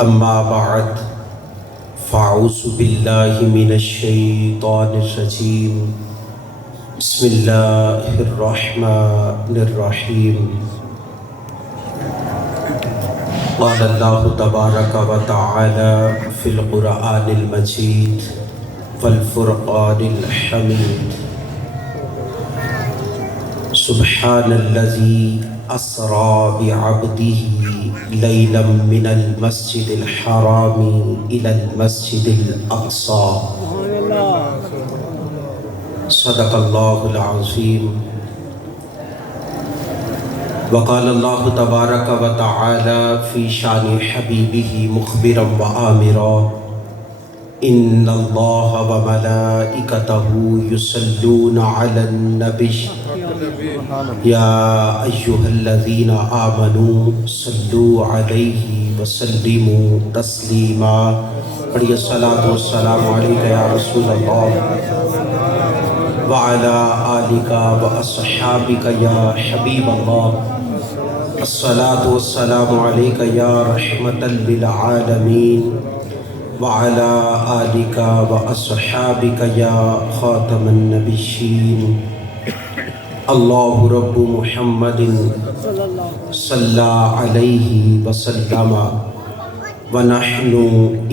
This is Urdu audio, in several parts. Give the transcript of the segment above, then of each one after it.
اما بعد فاعوذ باللہ من الشیطان الرجیم بسم اللہ الرحمن الرحیم قال اللہ تبارک و تعالی فی القرآن المجید والفرقان الحمید سبحان الذی اسری بعبده لیلا من المسجد الحرام الى المسجد الاقصى صدق اللہ العظیم وقال اللہ تبارک و تعالی فی شان حبیبہ مخبرا و آمرا ان اللہ و ملائکتہ یصلون علی النبی یا ایہا الذین آمنوا صلوا علیہ وسلموا تسلیما. پڑھیے الصلاۃ والسلام علیک یا رسول اللہ وعلی آلک واصحابک یا حبیب اللہ. الصلاۃ والسلام علیک یا رحمۃ للعالمین وعلی آلک واصحابک یا خاتم النبیین. اللہ رب محمد صلی علیہ وسلم ونحن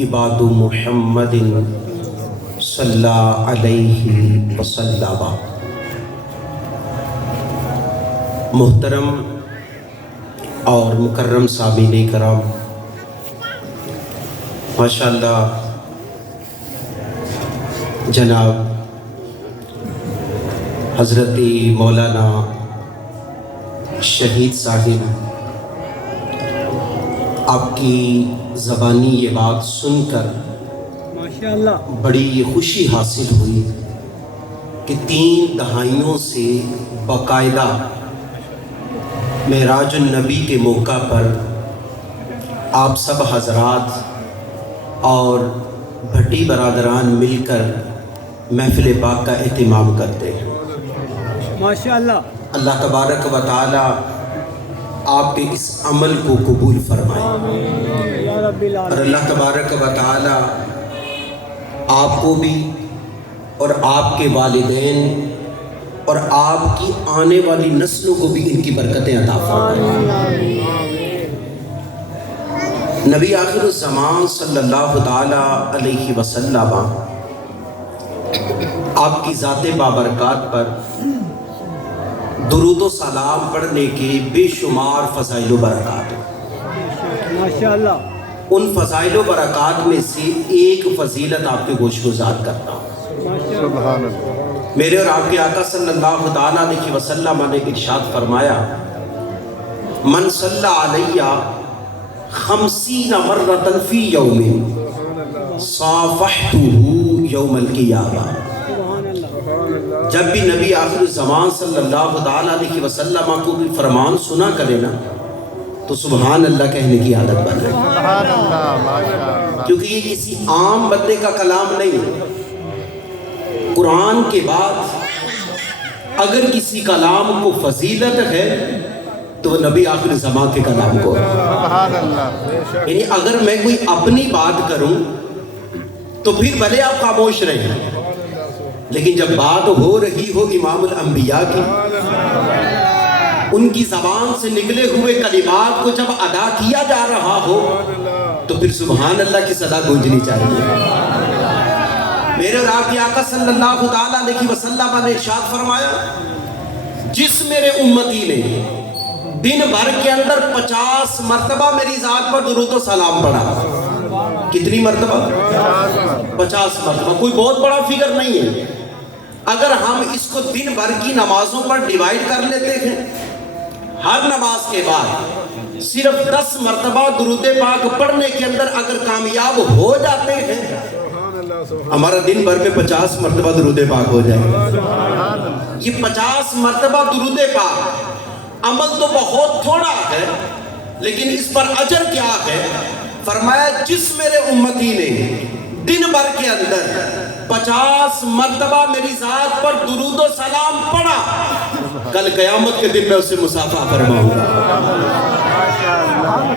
عباد محمد صلی علیہ وسلم. محترم اور مکرم سامعین کرام، ماشاءاللہ جناب حضرت مولانا شہید صاحب آپ کی زبانی یہ بات سن کر بڑی خوشی حاصل ہوئی کہ 3 دہائیوں سے باقاعدہ معراج النبی کے موقع پر آپ سب حضرات اور بھٹی برادران مل کر محفل پاک کا اہتمام کرتے ہیں. ماشاءاللہ اللہ تبارک و تعالی آپ کے اس عمل کو قبول فرمائے اور اللہ تبارک و تعالی آپ کو بھی اور آپ کے والدین اور آپ کی آنے والی نسلوں کو بھی ان کی برکتیں عطا فرمائے. نبی آخر الزمان صلی اللہ تعالی علیہ وسلم آپ کی ذات بابرکات پر درود و سلام پڑھنے کے بے شمار فضائل و برکات ہیں. ماشاءاللہ ان فضائل و برکات میں سے ایک فضیلت آپ کے گوش گزار کرتا ہوں. سبحان اللہ. میرے اور آپ کے آقا صلی اللہ تعالیٰ علیہ وسلم نے ارشاد فرمایا من صلی علیہ 50 مرۃ فی یوم صافحتہ یوم القیامہ. جب بھی نبی آخر الزمان صلی اللہ تعالیٰ علیہ وسلم کو بھی فرمان سنا کرے نا تو سبحان اللہ کہنے کی عادت بنے، کیونکہ یہ کسی عام بندے کا کلام نہیں ہے. قرآن کے بعد اگر کسی کلام کو فضیلت ہے تو وہ نبی آخر زمان کے کلام کو ہے. یعنی اگر میں کوئی اپنی بات کروں تو پھر بھلے آپ خاموش رہیں، لیکن جب بات ہو رہی ہو امام الانبیاء کی، ان کی زبان سے نکلے ہوئے کلمات کو جب ادا کیا جا رہا ہو تو پھر سبحان اللہ کی صدا گونجنی چاہیے. میرے اور آپ کے آقا صلی اللہ تعالیٰ علیہ وسلم نے ارشاد فرمایا جس میرے امتی نے دن بھر کے اندر 50 مرتبہ میری ذات پر درود و سلام پڑھا. کتنی مرتبہ؟ 50 مرتبہ. کوئی بہت بڑا فگر نہیں ہے. اگر ہم اس کو دن بھر کی نمازوں پر ڈیوائیڈ کر لیتے ہیں، ہر نماز کے بعد صرف 10 مرتبہ درود پاک پڑھنے کے اندر اگر کامیاب ہو جاتے ہیں، ہمارا دن بھر میں 50 مرتبہ درود پاک ہو جائے. یہ 50 مرتبہ درود پاک عمل تو بہت تھوڑا ہے، لیکن اس پر اجر کیا ہے؟ فرمایا جس میرے امتی نے دن بھر کے اندر 50 مرتبہ میری ذات پر درود و سلام پڑھا کل قیامت کے دن میں اسے مصافحہ فرماؤں گا۔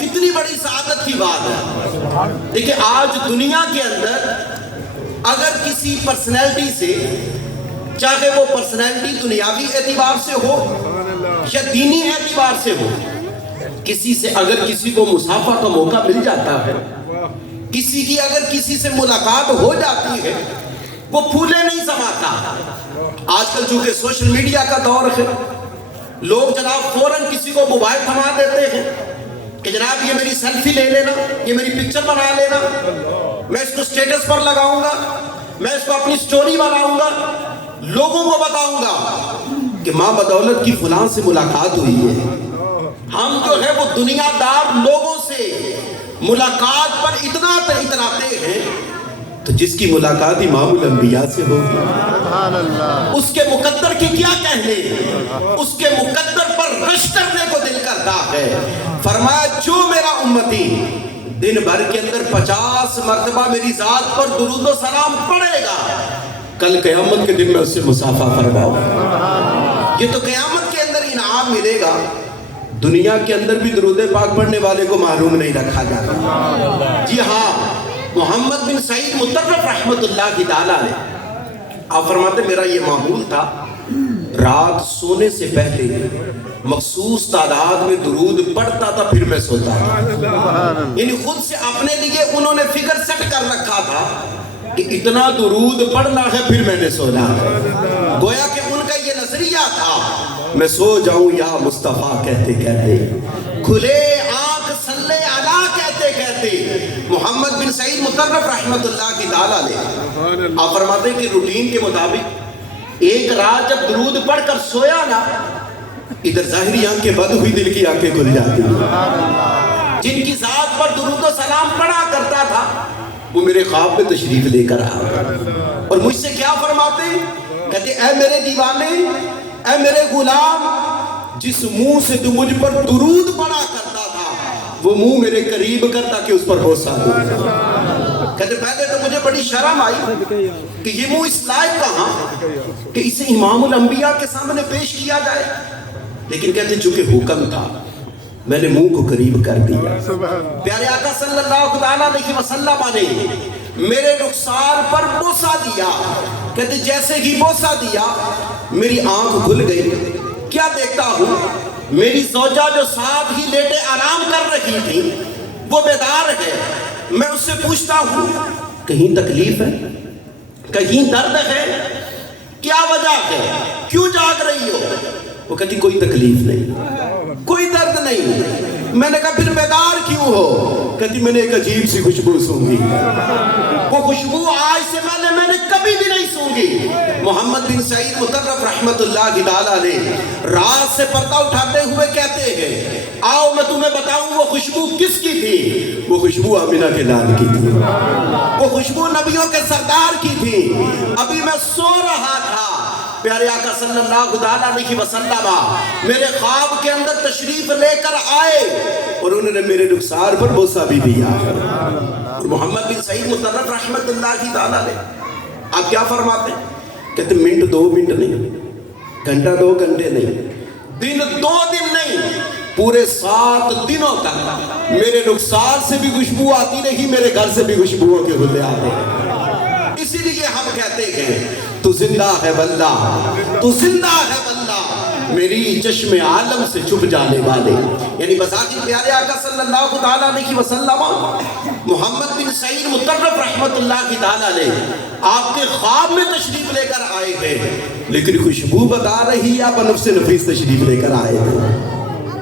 کتنی بڑی سعادت کی بات ہے۔ دیکھیں آج دنیا کے اندر اگر کسی پرسنالٹی سے، چاہے وہ پرسنالٹی دنیاوی اعتبار سے ہو یا دینی اعتبار سے ہو، کسی سے اگر کسی کو مصافحہ کا موقع مل جاتا ہے، کسی کی اگر کسی سے ملاقات ہو جاتی ہے، وہ پھولے نہیں سماتا۔ آج کل چونکہ سوشل میڈیا کا دور ہے، لوگ جناب فوراً کسی کو موبائل تھما دیتے ہیں کہ جناب یہ میری سیلفی لے لینا، یہ میری پکچر بنا لینا، میں اس کو سٹیٹس پر لگاؤں گا، میں اس کو اپنی سٹوری بناؤں گا، لوگوں کو بتاؤں گا کہ ماں بدولت کی فلاں سے ملاقات ہوئی ہے۔ ہم جو ہے وہ دنیا دار لوگوں سے ملاقات پر اتراتے ہیں، تو جس کی ملاقات امام الانبیاء سے ہو اس کے مقدر کی کیا کہنے، اس کے مقدر پر رشک کرنے کو دل کرتا ہے۔ فرمایا جو میرا امتی دن بھر کے اندر 50 مرتبہ میری ذات پر درود و سلام پڑھے گا، کل قیامت کے دن میں اس سے مصافحہ فرماؤں۔ یہ تو قیامت کے اندر انعام ملے گا، دنیا کے اندر بھی درود پاک پڑھنے والے کو معلوم نہیں رکھا جاتا۔ جی ہاں، محمد بن سعید مطرف رحمت اللہ تعالیٰ نے آپ فرماتے میرا یہ معمول تھا، رات سونے سے پہلے مخصوص تعداد میں درود پڑھتا تھا، پھر میں سوتا تھا۔ یعنی خود سے اپنے لیے انہوں نے فکر سیٹ کر رکھا تھا کہ اتنا درود پڑھنا ہے، پھر میں نے سونا ہے۔ گویا کہ ان کا یہ نظریہ تھا، میں سو جاؤں یا مصطفیٰ کہتے کہتے، کھلے آنکھ صلی علی کہتے کہتے، محمد بن سعید مطرف رحمت اللہ کی تعالیٰ نے آپ فرماتے ہیں کہ روٹین کے مطابق ایک رات جب درود پڑھ کر سویا نا، ادھر ظاہری آنکھیں بند ہوئی، دل کی آنکھیں کھل جاتی۔ جن کی ذات پر درود و سلام پڑھا کرتا تھا وہ میرے خواب میں تشریف لے کر آیا اور مجھ سے کیا فرماتے، کہتے اے میرے دیوانے، اے میرے غلام، جس منہ سے تو مجھ پر درود پڑھا کرتا تھا وہ منہ میرے قریب کر تاکہ اس پر بوسہ دو۔ کہتے پہلے تو مجھے بڑی شرم آئی کہ یہ منہ اس لائق کہاں کہ اسے امام الانبیاء کے سامنے پیش کیا جائے، لیکن کہتے چونکہ حکم تھا میں نے منہ کو قریب کر دیا۔ پیارے آقا صلی اللہ علیہ وسلم نے میرے رخسار پر بوسہ دیا، کہتے جیسے ہی بوسہ دیا میری آنکھ کھل گئی، کیا دیکھتا ہوں میری زوجہ جو ساتھ ہی لیٹے آرام کر رہی تھی وہ بیدار ہے۔ میں اس سے پوچھتا ہوں کہیں تکلیف ہے، کہیں درد ہے، کیا وجہ ہے، کیوں جاگ رہی ہو؟ وہ کہتی کوئی تکلیف نہیں، کوئی درد نہیں۔ میں نے کہا پھر بیدار کیوں ہو؟ کہتی میں نے ایک عجیب سی خوشبو سونگی، وہ خوشبو آج سے میں نے کبھی بھی نہیں سونگی۔ محمد بن سعید مطرف رحمت اللہ تعالیٰ نے رات سے پردہ اٹھاتے ہوئے کہتے ہیں آؤ میں تمہیں بتاؤں وہ خوشبو کس کی تھی۔ وہ خوشبو آمنہ کے لال کی تھی، وہ خوشبو نبیوں کے سردار کی تھی۔ ابھی میں سو رہا تھا، پیارے آقا صلی اللہ علیہ وسلم میرے خواب کے اندر تشریف لے کر آئے اور انہوں نے میرے رخسار پر بوسہ بھی دیا۔ اور محمد بن سعید مطرف رحمت اللہ کی تعالیٰ نے آپ کیا فرماتے ہیں؟ کہتے منٹ 2 منٹ نہیں، گھنٹہ 2 گھنٹے نہیں، دن 2 دن نہیں، پورے 7 دنوں تک میرے رخسار سے بھی خوشبو آتی رہی، میرے گھر سے بھی خوشبوؤں کے حلے آتے ہیں۔ اسی لیے ہم کہتے ہیں تو زندہ ہے واللہ، تو زندہ ہے واللہ، میری چشم عالم سے چھپ جانے والے۔ یعنی بذات پیارے آقا صلی اللہ علیہ وسلم محمد بن سعید مطرف رحمت اللہ کی تعالیٰ نے آپ کے خواب میں تشریف لے کر آئے ہیں، لیکن خوشبو بتا رہی آپ نفس نفیس تشریف لے کر آئے ہیں۔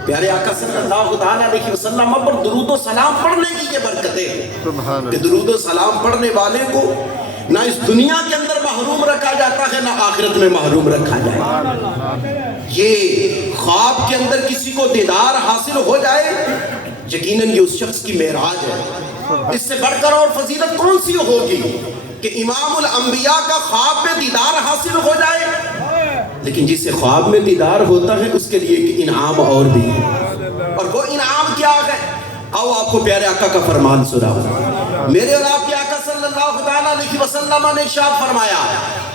پیارے آقا صلی اللہ علیہ وسلم پر درود و سلام پڑھنے کی یہ برکتیں ہیں کہ درود و سلام پڑھنے والے کو نہ اس دنیا کے اندر محروم رکھا جاتا ہے، نہ آخرت میں محروم رکھا جائے۔ یہ خواب کے اندر کسی کو دیدار حاصل ہو جائے، یقیناً یہ اس شخص کی معراج ہے۔ اس سے بڑھ کر اور فضیلت کون سی ہوگی کہ امام الانبیاء کا خواب میں دیدار حاصل ہو جائے۔ لیکن جسے خواب میں دیدار ہوتا ہے اس کے لیے ایک انعام اور بھی ہے، اور وہ انعام کیا ہے؟ آؤ آپ کو پیارے آقا کا فرمان سناؤں۔ میرے اور آپ کے آقا صلی اللہ علیہ وسلم نے ارشاد فرمایا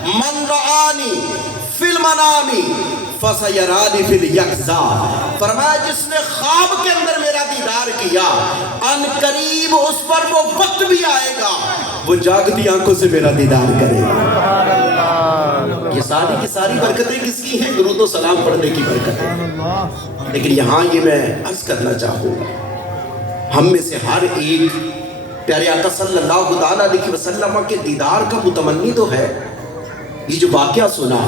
من رآنی فی المنام فَسَيَرَانِ فِي الْيَقْظَةِ، فرمایا جس نے خواب کے اندر میرا دیدار کیا ان قریب اس پر وہ وقت بھی آئے گا وہ جاگتی آنکھوں سے میرا دیدار کرے گا۔ یہ ساری کی ساری برکتیں کس کی ہیں؟ درود و سلام پڑھنے کی برکتیں۔ لیکن یہاں یہ میں عرض کرنا چاہوں گا، ہم میں سے ہر ایک پیارے آقا صلی اللہ تعالیٰ علیہ وسلم کے دیدار کا متمنی تو ہے۔ یہ جو واقعہ سنا،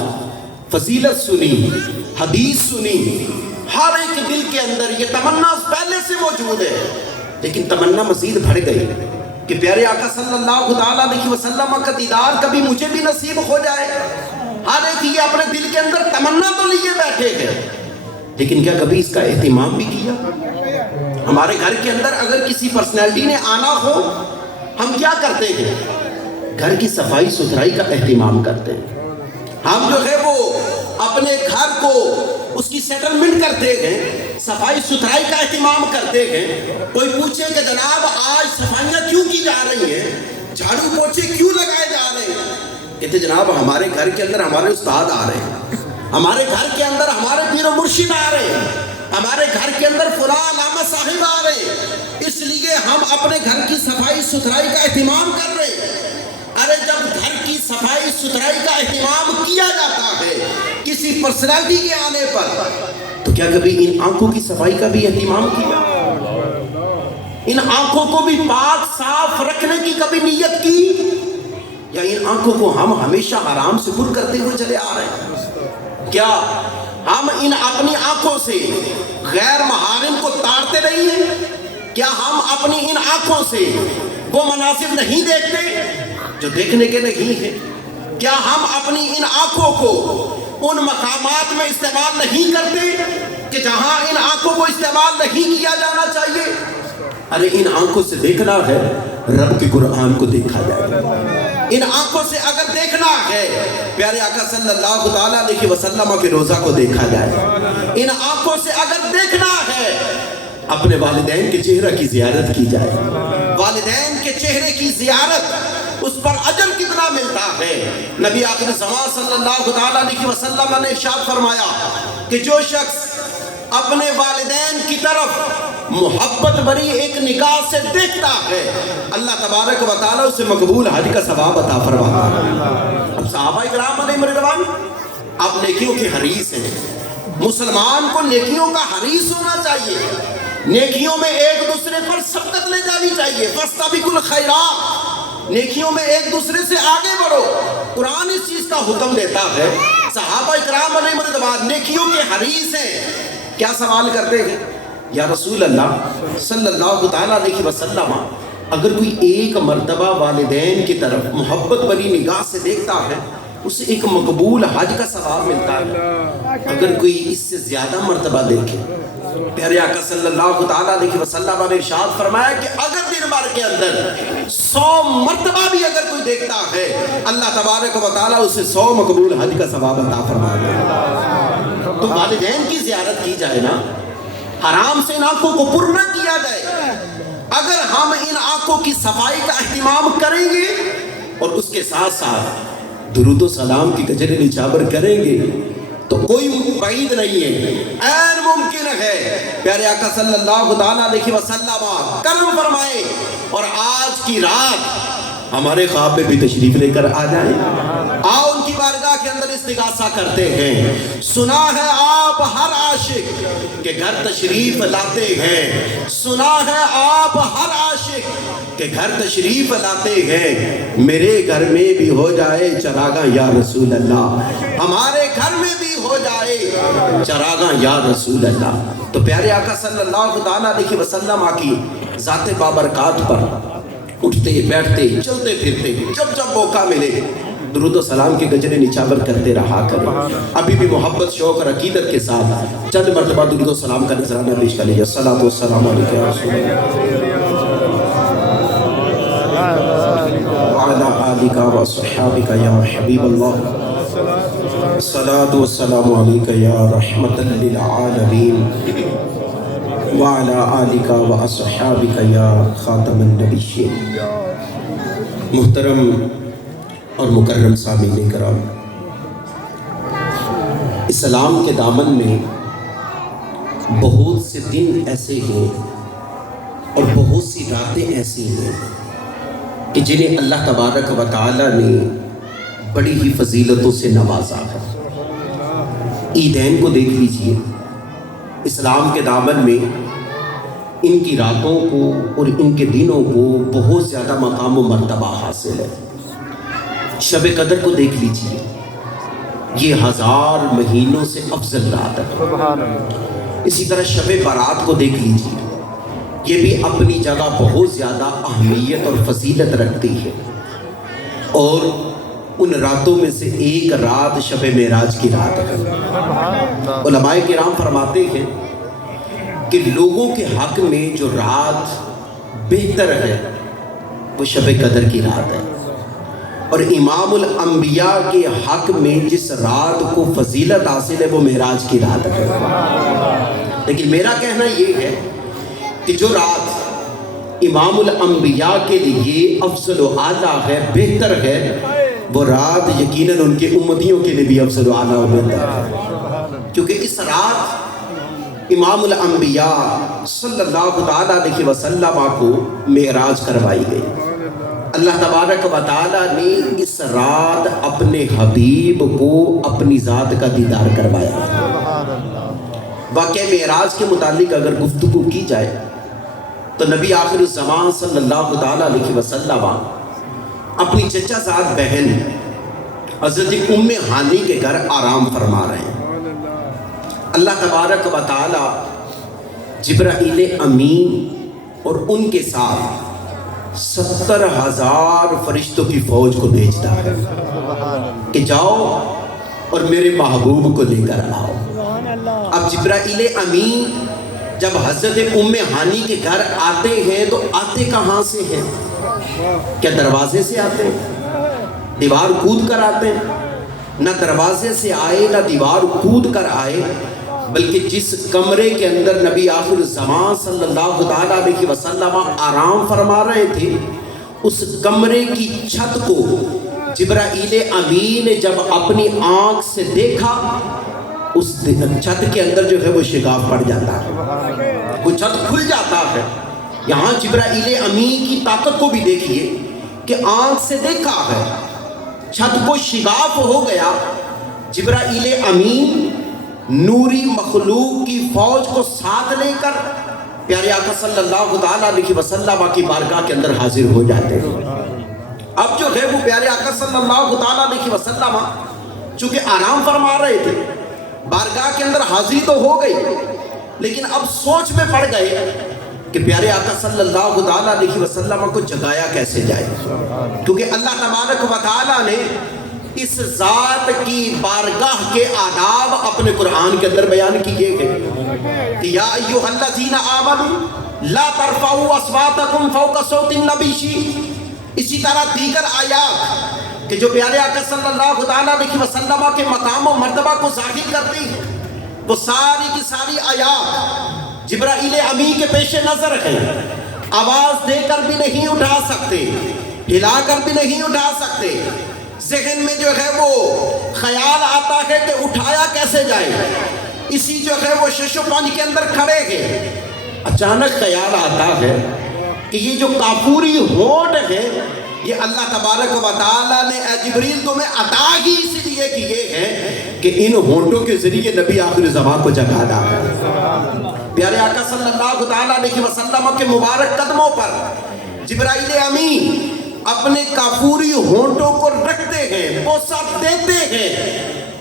فضیلت سنی، حدیث سنی، ہر ایک دل کے اندر یہ تمنا پہلے سے موجود ہے، لیکن تمنا مزید بڑھ گئی کہ پیارے آقا صلی اللہ تعالیٰ علیہ وسلم کا دیدار کبھی مجھے بھی نصیب ہو جائے۔ ہر ایک یہ اپنے دل کے اندر تمنا تو لیے بیٹھے گئے، لیکن کیا کبھی اس کا اہتمام بھی کیا؟ ہمارے گھر کے اندر اگر کسی پرسنالٹی نے آنا ہو، ہم کیا کرتے ہیں؟ گھر کی صفائی ستھرائی کا اہتمام کرتے ہیں۔ ہم جو ہے وہ اپنے گھر کو اس کی سیٹلمنٹ کرتے ہیں، صفائی ستھرائی کا اہتمام کرتے ہیں۔ کوئی پوچھے کہ جناب آج صفائیاں کیوں کی جا رہی ہیں، جھاڑو پوچھے کیوں لگائے جا رہے ہیں؟ کہتے جناب ہمارے گھر کے اندر ہمارے استاد آ رہے ہیں، ہمارے گھر کے اندر ہمارے پیر و مرشد آ رہے ہیں، ہمارے گھر کے اندر فلاں علامہ صاحب آ رہے ہیں، اس لیے ہم اپنے گھر کی صفائی ستھرائی کا اہتمام کر رہے ہیں۔ ارے جب گھر کی صفائی ستھرائی کا اہتمام کیا جاتا ہے کسی پرسنالٹی کے آنے پر، تو کیا کبھی ان آنکھوں کی صفائی کا بھی اہتمام کیا؟ ان آنکھوں کو بھی پاک صاف رکھنے کی کبھی نیت کی؟ یا ان آنکھوں کو ہم ہمیشہ حرام سے پر کرتے ہوئے چلے آ رہے ہیں؟ کیا ہم ان اپنی آنکھوں سے غیر محارم کو تاڑتے نہیں ہیں؟ کیا ہم اپنی ان آنکھوں سے وہ مناظر نہیں دیکھتے جو دیکھنے کے نہیں ہیں؟ کیا ہم اپنی ان آنکھوں کو ان مقامات میں استعمال نہیں کرتے کہ جہاں ان آنکھوں کو استعمال نہیں کیا جانا چاہیے؟ ارے ان آنکھوں سے دیکھنا ہے رب کے قرآن کو دیکھا جائے، ان آنکھوں سے اگر دیکھنا ہے پیارے آقا صلی اللہ تعالیٰ علیہ وسلم کے روزہ کو دیکھا جائے، ان آنکھوں سے اگر دیکھنا ہے اپنے والدین کے چہرہ کی زیارت کی جائے۔ والدین کے چہرے کی زیارت، اس پر اجر کتنا ملتا ہے؟ نبی آخر زمان صلی اللہ تعالیٰ علیہ وسلم نے ارشاد فرمایا کہ جو شخص اپنے والدین کی طرف محبت بری ایک نگاہ سے دیکھتا ہے، اللہ تبارک و تعالیٰ اسے مقبول حج کا ثواب عطا فرماتا ہے۔ اب صحابہ کرام علیہ رضوان آپ نیکیوں کے حریص ہیں۔ مسلمان کو نیکیوں کا حریص ہونا چاہیے، نیکیوں میں ایک دوسرے پر سبقت لے جانی چاہیے۔ فاستبقوا الخیرات، نیکیوں میں ایک دوسرے سے آگے بڑھو۔ قرآن اس چیز کا حکم دیتا ہے۔ صحابہ کرام علیہ رضوان نیکیوں کے حریص ہیں۔ کیا سوال کرتے ہیں؟ یا رسول اللہ صلی اللہ تعالیٰ علیہ وسلم، اگر کوئی ایک مرتبہ والدین کی طرف محبت بری نگاہ سے دیکھتا ہے اسے ایک مقبول حج کا ثواب ملتا ہے، اگر کوئی اس سے زیادہ مرتبہ دیکھے، پیارے آقا صلی اللہ تعالیٰ علیہ وسلم نے ارشاد فرمایا کہ اگر دن بھر کے اندر 100 مرتبہ بھی اگر کوئی دیکھتا ہے اللہ تبارک و تعالیٰ اسے 100 مقبول حج کا ثواب عطا فرماتا۔ تو والدین کی زیارت کی جائے نا، حرام سے ان آنکھوں کو پر نہ کیا جائے۔ اگر ہم ان آنکھوں کی صفائی کا اہتمام کریں گے اور اس کے ساتھ ساتھ درود و سلام کی گجر نچھاور کریں گے تو کوئی بعید نہیں ہے، عین ممکن ہے پیارے آقا صلی اللہ تعالیٰ علیہ وسلم کرم فرمائے اور آج کی رات ہمارے خواب میں بھی تشریف لے کر آ جائیں۔ آؤ ان کی بارگاہ کے اندر استغاثہ کرتے ہیں۔ سنا ہے آپ ہر عاشق کہ گھر تشریف لاتے ہیں، سنا ہے آپ ہر عاشق کہ گھر تشریف لاتے ہیں، میرے گھر میں بھی ہو جائے چراغاں یا رسول اللہ، ہمارے گھر میں بھی ہو جائے چراغاں یا رسول اللہ۔ تو پیارے آقا صلی اللہ تعالیٰ علیہ وسلم کی ذات بابرکات پر اٹھتے بیٹھتے چلتے پھرتے جب جب موقع ملے درود و سلام کے گجرے نچھاور کرتے رہا کریں۔ ابھی بھی محبت شوق اور عقیدت کے ساتھ چند مرتبہ درود و سلام کا نذرانہ پیش کر لیجیے۔ الصلاۃ والسلام علیکم یا رسول اللہ وعلی آلک و صحابک یا حبیب اللہ، الصلاۃ والسلام علیک یا رحمت للعالمین وعلی آلک و اصحابک یا خاتم النبیین۔ محترم اور مکرم سامعین کرام، اسلام کے دامن میں بہت سے دن ایسے ہیں اور بہت سی راتیں ایسی ہیں کہ جنہیں اللہ تبارک و تعالی نے بڑی ہی فضیلتوں سے نوازا ہے۔ عیدین کو دیکھ لیجئے، اسلام کے دامن میں ان کی راتوں کو اور ان کے دنوں کو بہت زیادہ مقام و مرتبہ حاصل ہے۔ شب قدر کو دیکھ لیجئے، یہ 1000 مہینوں سے افضل رات ہے۔ اسی طرح شب برات کو دیکھ لیجئے، یہ بھی اپنی جگہ بہت زیادہ اہمیت اور فضیلت رکھتی ہے، اور ان راتوں میں سے ایک رات شب معراج کی رات ہے۔ علماء کرام فرماتے ہیں کہ لوگوں کے حق میں جو رات بہتر ہے وہ شب قدر کی رات ہے، اور امام الانبیاء کے حق میں جس رات کو فضیلت حاصل ہے وہ معراج کی رات ہے۔ لیکن میرا کہنا یہ ہے کہ جو رات امام الانبیاء کے لیے افضل و اعلیٰ ہے، بہتر ہے، وہ رات یقیناً ان کے امتیوں کے لیے بھی افضل و اعلیٰ و بہتر ہے، کیونکہ اس رات امام الانبیاء صلی اللہ تعالیٰ علیہ وسلم کو معراج کروائی گئی۔ اللہ تبارک و تعالیٰ نے اس رات اپنے حبیب کو اپنی ذات کا دیدار کروایا۔ واقعہ معراج کے متعلق اگر گفتگو کی جائے تو نبی آخر الزمان صلی اللہ تعالیٰ علیہ وسلم اپنی چچا زاد بہن حضرت ام ہانی کے گھر آرام فرما رہے ہیں۔ اللہ تبارک و تعالیٰ جبرائیل امین اور ان کے ساتھ 70,000 فرشتوں کی فوج کو بھیجتا ہے کہ جاؤ اور میرے محبوب کو لے کر آؤ۔ اب جبرائیل امین جب حضرت ام ہانی کے گھر آتے ہیں تو آتے کہاں سے ہیں؟ کیا دروازے سے آتے ہیں؟ دیوار کود کر آتے ہیں؟ نہ دروازے سے آئے نہ دیوار کود کر آئے، بلکہ جس کمرے کے اندر نبی آخر الزمان صلی اللہ تعالیٰ علیہ وسلم آرام فرما رہے تھے، اس کمرے کی چھت کو جبرائیل امین نے جب اپنی آنکھ سے دیکھا، اس چھت کے اندر جو ہے وہ شگاف پڑ جاتا ہے، وہ چھت کھل جاتا ہے۔ یہاں جبرائیل امین کی طاقت کو بھی دیکھیے کہ آنکھ سے دیکھا ہے، چھت کو شگاف ہو گیا۔ جبرائیل امین نوری مخلوق کی فوج کو ساتھ لے کر پیارے آقا صلی اللہ تعالیٰ علیہ وسلم کی بارگاہ کے اندر حاضر ہو جاتے ہیں۔ اب جو ہے وہ پیارے آقا صلی اللہ تعالیٰ علیہ وسلم چونکہ آرام فرما رہے تھے، بارگاہ کے اندر حاضری تو ہو گئی، لیکن اب سوچ میں پڑ گئے کہ پیارے آقا صلی اللہ تعالیٰ علیہ وسلم کو جگایا کیسے جائے، کیونکہ اللہ تبارک و تعالیٰ نے اس ذات کی بارگاہ کے آداب اپنے قرآن کے اندر بیان کیے گئے کہ یا ایھا الذین آمنوا لا ترفعوا اصواتکم فوق صوت النبی۔ اسی طرح دیگر آیات کہ جو پیارے آقا صلی اللہ تعالیٰ علیہ وسلم کے مقام و مرتبہ کو ظاہر کرتی ہے، وہ ساری کی ساری آیات جبرائیل امین کے پیش نظر ہیں، آواز دے کر بھی نہیں اٹھا سکتے، ہلا کر بھی نہیں اٹھا سکتے۔ ذہن میں جو ہے وہ خیال آتا ہے کہ اٹھایا کیسے جائے، اسی جو ہے وہ شش و پنج کے اندر کھڑے ہیں، اچانک خیال آتا ہے کہ یہ جو کافوری ہونٹ ہے یہ اللہ تبارک و تعالیٰ نے اے جبریل تمہیں عطا ہی اس لیے کیے ہیں کہ ان ہونٹوں کے ذریعے نبی آخر زمان کو جگانا ہے۔ پیارے آقا صلی اللہ تعالیٰ علیہ وسلم کے مبارک قدموں پر جبرائیل امین اپنے کافوری ہونٹوں کو رکھتے ہیں، بوسہ دیتے ہیں،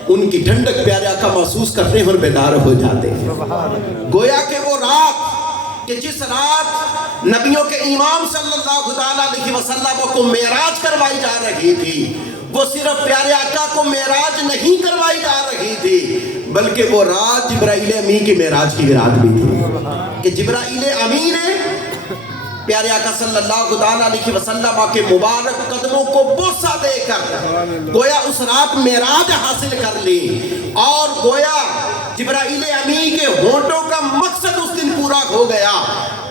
ان کی ٹھنڈک پیارے آقا محسوس کرتے ہیں اور بیدار ہو جاتے ہیں۔ گویا کہ وہ رات کہ جس رات نبیوں کے امام صلی اللہ تعالیٰ علیہ وسلم کو معراج کروائی جا رہی تھی، وہ صرف پیارے آقا کو معراج نہیں کروائی جا رہی تھی، بلکہ وہ رات جبرائیل امین کی معراج کی رات بھی تھی کہ جبرائیل امین نے پیارے آقا صلی اللہ تعالیٰ علیہ وسلم کے مبارک قدموں کو بوسہ دے کر گویا اس رات معراج حاصل کر لی، اور گویا جبرائیل امین کے ہونٹوں کا مقصد اس دن پورا ہو گیا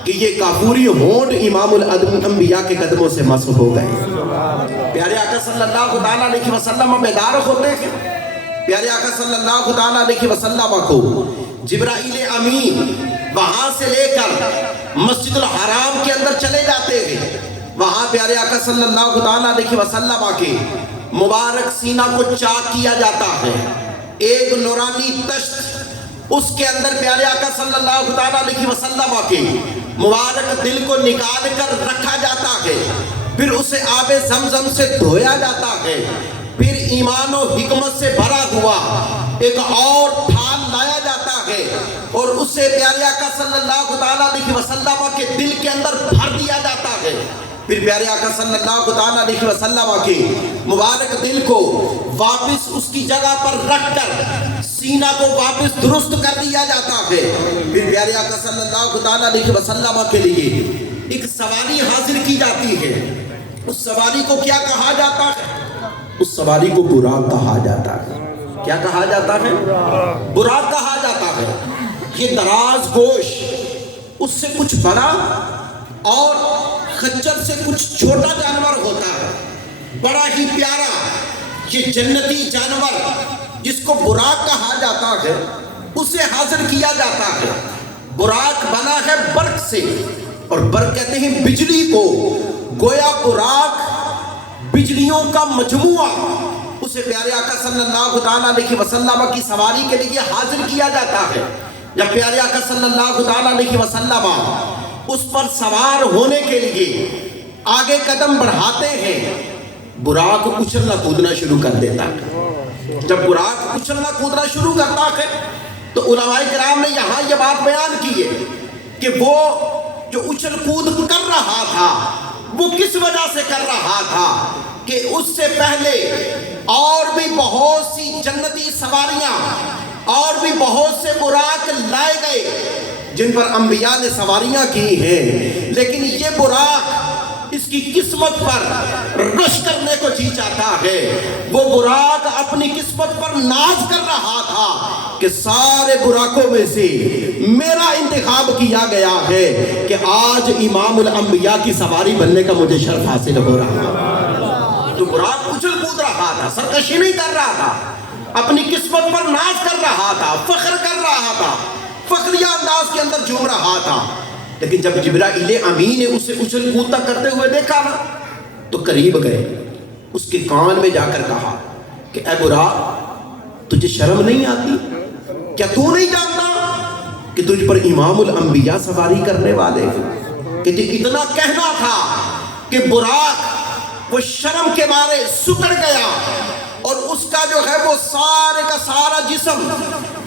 کہ یہ کافوری ہونٹ امام الانبیاء کے قدموں سے مسح ہو گئے۔ پیارے آقا صلی اللہ تعالیٰ علیہ وسلم بیدار ہوتے ہیں، پیارے آقا صلی اللہ تعالیٰ علیہ وسلم کو جبرائیل امین وہاں سے لے کر مسجد الحرام کے اندر چلے جاتے ہیں. وہاں پیارے آقا صلی اللہ تعالیٰ علیہ وسلم کے مبارک سینہ کو چاک کیا جاتا ہے. ایک نورانی تشت اس کے اندر پیارے آقا صلی اللہ تعالیٰ علیہ وسلم کے مبارک دل کو نکال کر رکھا جاتا ہے. پھر اسے آب زمزم سے دھویا جاتا ہے. پھر ایمان و حکمت سے بھرا ہوا ایک اور تھال لایا جاتا ہے اور اسے پیارے آقا صلی اللہ تعالیٰ علیہ وسلم کے دل کے اندر بھر دیا جاتا ہے. پھر پیارے آقا صلی اللہ تعالیٰ علیہ وسلم کے مبارک دل کو واپس اس کی جگہ پر رکھ کر سینہ کو واپس درست کر دیا جاتا ہے. پھر پیارے آقا صلی اللہ تعالیٰ علیہ وسلم کے لیے ایک سواری حاضر کی جاتی ہے. اس سواری کو کیا کہا جاتا ہے؟ اس سواری کو براق کہا جاتا ہے. کیا کہا جاتا ہے؟ براق کہا جاتا ہے. یہ دراز گوش اس سے کچھ بڑا اور خچر سے کچھ چھوٹا جانور ہوتا ہے. بڑا ہی پیارا یہ جنتی جانور جس کو براق کہا جاتا ہے اسے حاضر کیا جاتا ہے. براق بنا ہے برق سے اور برق کہتے ہیں بجلی کو. گویا براق بجلیوں کا مجموعہ اسے پیارے آقا صلی اللہ تعالیٰ علیہ وسلم کی سواری کے لیے حاضر کیا جاتا ہے. جب پیارے آقا صلی اللہ تعالیٰ علیہ وسلم اس پر سوار ہونے کے لیے آگے قدم بڑھاتے ہیں براق اچھلنا کودنا شروع کر دیتا ہے. جب براق اچھلنا کودنا شروع کرتا ہے تو علماء کرام نے یہاں یہ بات بیان کی ہے کہ وہ جو اچھل کود کر رہا تھا وہ کس وجہ سے کر رہا تھا کہ اس سے پہلے اور بھی بہت سی جنتی سواریاں اور بھی بہت سے براق لائے گئے جن پر انبیاء نے سواریاں کی ہیں. لیکن یہ براق اس کی قسمت پر رش کرنے کو جی چاہتا ہے. وہ براق اپنی قسمت پر ناز کر رہا تھا کہ سارے براقوں میں سے میرا انتخاب کیا گیا ہے کہ آج امام الانبیاء کی سواری بننے کا مجھے شرف حاصل ہو رہا ہے. تو براق اچھل کود رہا تھا, سرکشی نہیں کر رہا تھا, اپنی قسمت پر ناز کر رہا تھا, فخر کر رہا تھا, فخریہ انداز کے اندر جھوم رہا تھا. لیکن جب جبرائیل امین نے اسے اچھل کودتا کرتے ہوئے دیکھا نا تو قریب گئے, اس کے کان میں جا کر کہا کہ اے براق تجھے شرم نہیں آتی؟ کیا تو نہیں جانتا کہ تجھ پر امام الانبیاء سواری کرنے والے ہیں؟ کہ اتنا کہنا تھا کہ براق وہ شرم کے مارے سکڑ گیا اور اس کا جو ہے وہ سارے کا سارا جسم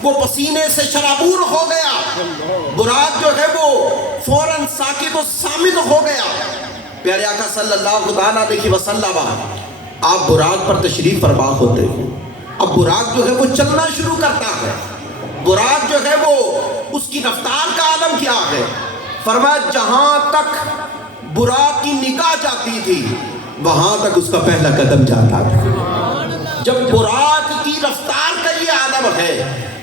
وہ پسینے سے شرابور ہو گیا. براق جو ہے وہ فوراً ساکت و سامت ہو گیا. پیارے آقا صلی اللہ تعالیٰ علیہ وسلم آپ براق پر تشریف فرما ہوتے ہیں. اب براق جو ہے وہ چلنا شروع کرتا ہے. براق جو ہے وہ اس کی رفتار کا عالم کیا ہے؟ فرمایا جہاں تک براق کی نگاہ جاتی تھی وہاں تک اس کا پہلا قدم جاتا تھا. جب براق کی رفتار کا یہ عالم ہے,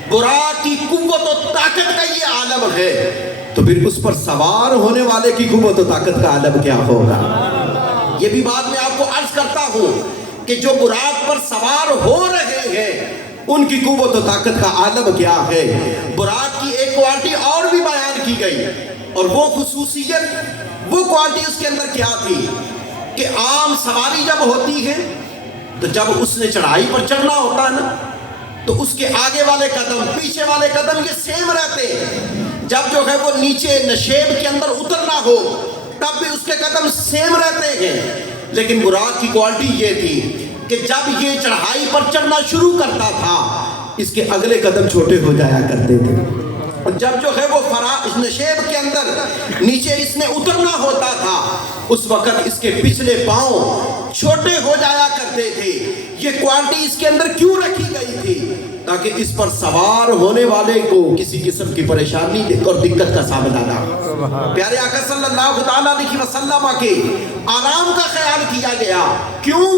براق کی قوت و طاقت کا یہ عالم ہے, تو پھر اس پر سوار ہونے والے کی قوت و طاقت کا عالم کیا ہوگا؟ یہ بھی بات میں آپ کو عرض کرتا ہوں کہ جو براق پر سوار ہو رہے ہیں ان کی قوت و طاقت کا عالم کیا ہے. براق کی ایک کوالٹی اور بھی بیان کی گئی اور وہ خصوصیت وہ کوالٹی اس کے اندر کیا تھی کہ عام سواری جب ہوتی ہے تو جب اس نے چڑھائی پر چڑھنا ہوتا ہے نا تو اس کے آگے والے قدم پیچھے والے قدم یہ سیم رہتے ہیں. جب جو ہے وہ نیچے نشیب کے اندر اترنا ہو تب بھی اس کے قدم سیم رہتے ہیں. لیکن براق کی کوالٹی یہ تھی کہ جب یہ چڑھائی پر چڑھنا شروع کرتا تھا اس کے اگلے قدم چھوٹے ہو جایا کرتے تھے, اور جب جو ہے وہ نشیب کے اندر نیچے اس نے اترنا ہوتا تھا اس وقت اس کے پچھلے پاؤں چھوٹے ہو جایا کرتے تھے. یہ کوالٹی اس کے اندر کیوں رکھی گئی تھی؟ تاکہ اس پر سوار ہونے والے کو کسی قسم کی پریشانی اور دقت کا سامنا نہ ہو. پیارے آقا صلی اللہ تعالیٰ علیہ وسلم کے آرام کا خیال کیا گیا. کیوں؟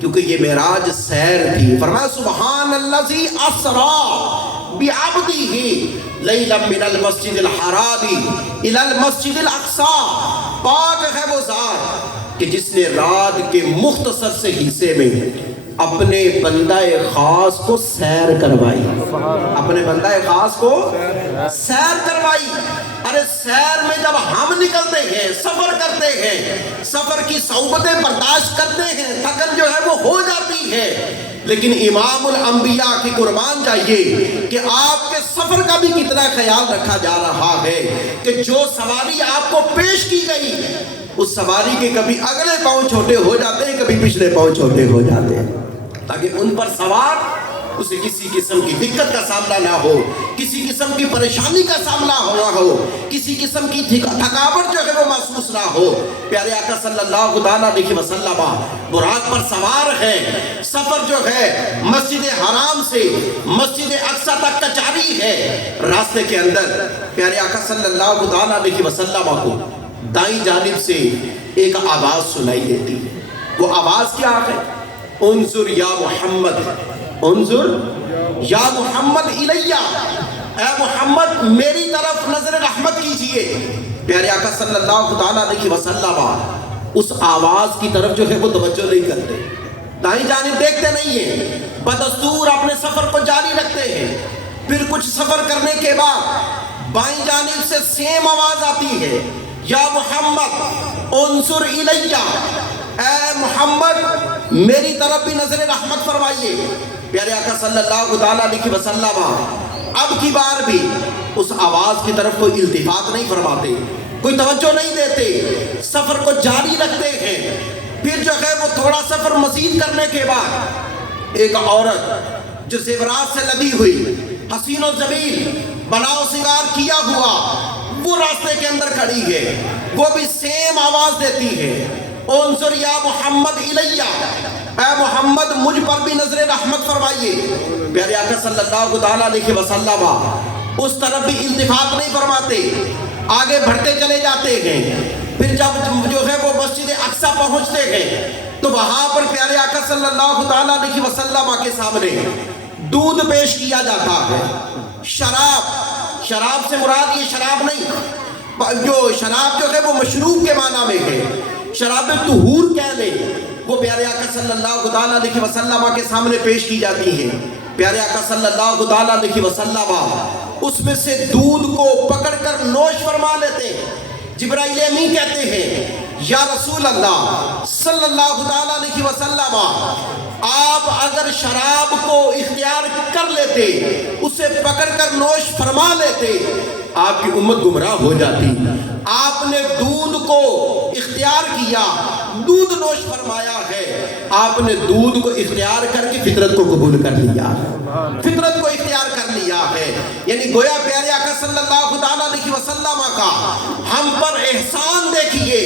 کیونکہ یہ معراج سیر تھی. فرمایا سبحان الذی اسری بعبدہ لیلا من المسجد الحرام الی المسجد الاقصی. پاک ہے وہ ذات کہ جس نے رات کے مختصر سے حصے میں اپنے بندہ خاص کو سیر کروائی، اپنے بندہ خاص کو سیر کروائی۔ ارے سیر میں جب ہم نکلتے ہیں، سفر کرتے ہیں، سفر کی صعوبتیں برداشت کرتے ہیں، تھکن جو ہے وہ ہو جاتی ہے، لیکن امام الانبیاء کی قربان جائیے کہ آپ کے سفر کا بھی کتنا خیال رکھا جا رہا ہے کہ جو سواری آپ کو پیش کی گئی اس سواری کے کبھی اگلے پاؤں چھوٹے ہو جاتے ہیں، کبھی پچھلے پاؤں چھوٹے ہو جاتے ہیں، تاکہ ان پر سوار اسے کسی قسم کی دقت کا سامنا نہ ہو، کسی قسم کی پریشانی کا سامنا نہ ہو، کسی قسم کی تھکاوٹ جو ہے وہ محسوس نہ ہو۔ پیارے آقا صلی اللہ علیہ وسلم براق پر سوار ہے، سفر جو ہے مسجد حرام سے مسجد اقصی تک کا جاری ہے۔ راستے کے اندر پیارے آقا صلی اللہ علیہ وسلم کو دائیں جانب سے ایک آواز سنائی دیتی ہے۔ وہ آواز کیا ہے؟ انظر یا محمد، انظر یا محمد الیہ، اے محمد میری طرف نظر رحمت کیجئے۔ پیارے آقا صلی اللہ علیہ وسلم اس آواز کی طرف جو ہے وہ توجہ نہیں کرتے، دائیں جانب دیکھتے نہیں ہیں، بدستور اپنے سفر کو جاری رکھتے ہیں۔ پھر کچھ سفر کرنے کے بعد بائیں جانب سے سیم آواز آتی ہے، یا محمد انظر الیہ، اے محمد میری طرف بھی نظر رحمت فرمائیے۔ پیارے آقا صلی اللہ علیہ وسلم اب کی بار بھی اس آواز کی طرف کوئی التفات نہیں فرماتے، کوئی توجہ نہیں دیتے، سفر کو جاری رکھتے ہیں۔ پھر جو ہے وہ تھوڑا سفر مزید کرنے کے بعد ایک عورت جو زیورات سے لدی ہوئی، حسین و جمیل، بناؤ سنگار کیا ہوا، وہ راستے کے اندر کھڑی ہے، وہ بھی سیم آواز دیتی ہے، انظر یا محمد الیہ، اے محمد مجھ پر بھی نظر رحمت فرمائیے۔ پیارے آقا صلی اللہ علیہ وسلم اس طرف بھی التفات نہیں فرماتے، آگے بڑھتے چلے جاتے ہیں۔ پھر جب جو ہے وہ مسجد اقصی پہنچتے ہیں تو وہاں پر پیارے آقا صلی اللہ علیہ وسلم کے سامنے دودھ پیش کیا جاتا ہے، شراب سے مراد یہ شراب نہیں، جو شراب جو ہے وہ مشروب کے معنی میں ہے، شراب طہور کہہ لیں، وہ پیارے آقا صلی اللہ علیہ وسلم کے سامنے پیش کی جاتی ہے۔ پیارے آقا صلی اللہ علیہ وسلم اس میں سے دودھ کو پکڑ کر نوش فرما لیتے ہیں۔ جبرائیل امین کہتے ہیں یا رسول اللہ صلی اللہ علیہ وسلم، آپ اگر شراب کو اختیار کر لیتے، اسے پکڑ کر نوش فرما لیتے، آپ کی امت گمراہ ہو جاتی۔ آپ نے دودھ کو اختیار کیا، دودھ نوش فرمایا ہے، آپ نے دودھ کو اختیار کر کے فطرت کو قبول کر لیا ہے، فطرت کو اختیار کر لیا ہے۔ یعنی گویا پیارے آقا صلی اللہ علیہ وسلم کا ہم پر احسان دیکھیے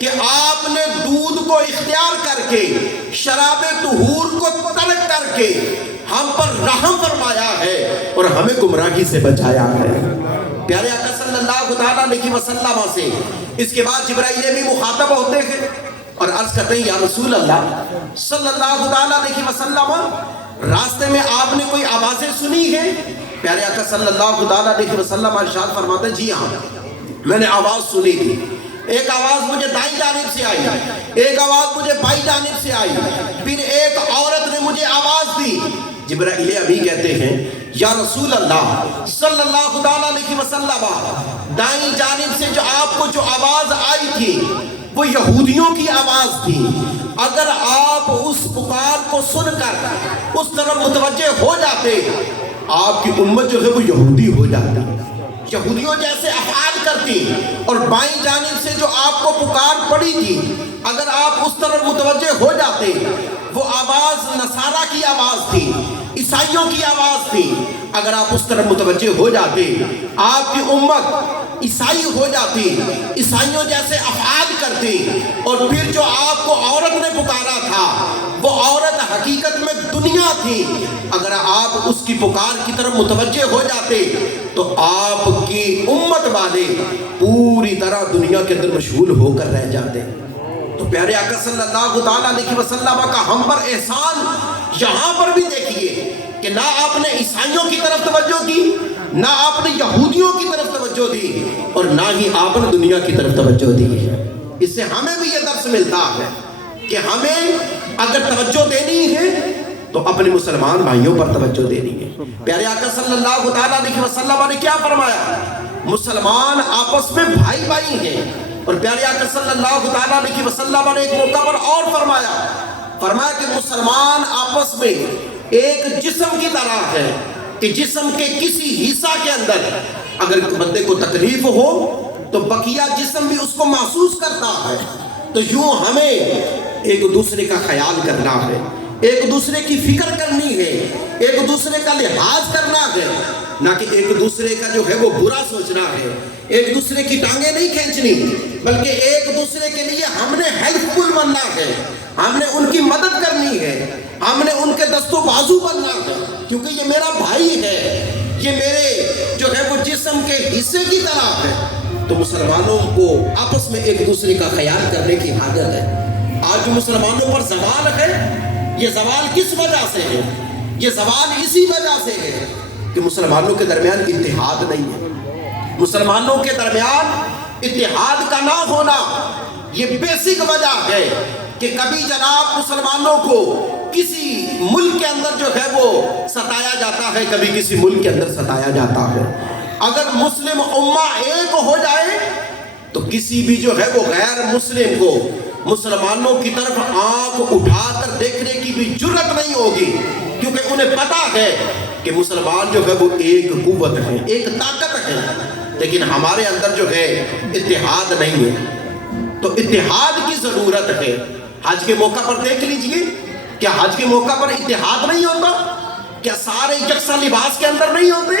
کہ آپ نے دودھ کو اختیار کر کے، شراب طہور کو ترک کر کے ہم پر رحم فرمایا ہے اور ہمیں گمراہی سے بچایا ہے۔ پیارے آقا صلی اللہ علیہ وسلم سے اس کے بعد جبرائیل بھی مخاطب ہوتے ہیں اور عرض کرتے ہیں یا رسول اللہ صلی اللہ علیہ وسلم، راستے میں آپ نے کوئی آوازیں سنی ہیں؟ پیارے آقا صلی اللہ علیہ وسلم ارشاد فرماتے ہیں جی ہاں میں نے آواز سنی تھی، ایک آواز مجھے دائیں جانب سے آئی، ایک آواز مجھے بائیں جانب سے آئی، پھر ایک عورت نے مجھے آواز دی۔ جبرائیل ابھی کہتے ہیں یا رسول اللہ صلی اللہ علیہ وسلم، دائیں جانب سے جو آپ کو جو آواز آئی تھی وہ یہودیوں کی آواز تھی، اگر آپ اس پکار کو سن کر اس طرف متوجہ ہو جاتے، آپ کی امت جو ہے وہ یہودی ہو جاتی، یہودیوں جیسے افعال کرتی، اور بائیں جانب سے جو آپ کو پکار پڑی تھی اگر آپ اس طرف متوجہ ہو جاتے، وہ آواز نصارہ کی آواز تھی، عیسائیوں کی آواز تھی، اگر آپ اس طرف متوجہ ہو جاتے آپ کی امت عیسائی ہو جاتی، عیسائیوں جیسے افعال کرتی، اور پھر جو آپ کو عورت نے پکارا تھا وہ عورت حقیقت میں دنیا تھی، اگر آپ اس کی پکار کی طرف متوجہ ہو جاتے تو آپ کی امت والے پوری طرح دنیا کے اندر مشغول ہو کر رہ جاتے۔ تو پیارے آقا صلی اللہ علیہ وسلم کا ہم پر احسان یہاں پر بھی دیکھیے کہ نہ آپ نے عیسائیوں کی طرف توجہ کی، نہ آپ نے یہودیوں کی طرف توجہ دی، اور نہ ہی آپ نے دنیا کی طرف توجہ دی۔ اس سے ہمیں بھی یہ درس ملتا ہے کہ ہمیں اگر توجہ دینی ہے تو اپنے مسلمان بھائیوں پر توجہ دینی ہے۔ پیارے آقا صلی اللہ تعالیٰ علیہ وسلم نے کیا فرمایا؟ مسلمان آپس میں بھائی بھائی ہیں۔ اور پیارے آقا صلی اللہ تعالیٰ علیہ وسلم نے ایک موقع پر اور فرمایا کہ مسلمان آپس میں ایک جسم کی طرح ہے کہ جسم کے کسی حصہ کے اندر اگر بندے کو تکلیف ہو تو بقیہ جسم بھی اس کو محسوس کرتا ہے۔ تو یوں ہمیں ایک دوسرے کا خیال کرنا ہے، ایک دوسرے کی فکر کرنی ہے، ایک دوسرے کا لحاظ کرنا ہے، نہ کہ ایک دوسرے کا جو ہے وہ برا سوچنا ہے، ایک دوسرے کی ٹانگیں نہیں کھینچنی، بلکہ ایک دوسرے کے لیے ہم نے ہیلپ فل بننا ہے، ہم نے ان کی مدد کرنی ہے، ہم نے ان کے دست و بازو بننا ہے، کیونکہ یہ میرا بھائی ہے، یہ میرے جو ہے وہ جسم کے حصے کی طرح ہے۔ تو مسلمانوں کو آپس میں ایک دوسرے کا خیال کرنے کی حاجت ہے۔ آج جو مسلمانوں پر زوال ہے، یہ زوال کس وجہ سے ہے؟ یہ زوال اسی وجہ سے ہے کہ مسلمانوں کے درمیان اتحاد نہیں ہے۔ مسلمانوں کے درمیان اتحاد کا نہ ہونا یہ بیسک وجہ ہے کہ کبھی جناب مسلمانوں کو کسی ملک کے اندر جو ہے وہ ستایا جاتا ہے، کبھی کسی ملک کے اندر ستایا جاتا ہے۔ اگر مسلم امہ ایک ہو جائے تو کسی بھی جو ہے وہ غیر مسلم کو مسلمانوں کی طرف آنکھ اٹھا کر دیکھنے کی بھی جرت نہیں ہوگی، کیونکہ انہیں پتا ہے کہ مسلمان جو ہے وہ ایک قوت ہے، ایک طاقت ہے، لیکن ہمارے اندر جو ہے اتحاد نہیں ہے۔ تو اتحاد کی ضرورت ہے۔ حج کے موقع پر دیکھ لیجئے، کیا حج کے موقع پر اتحاد نہیں ہوتا؟ کیا سارے یکساں لباس کے اندر نہیں ہوتے؟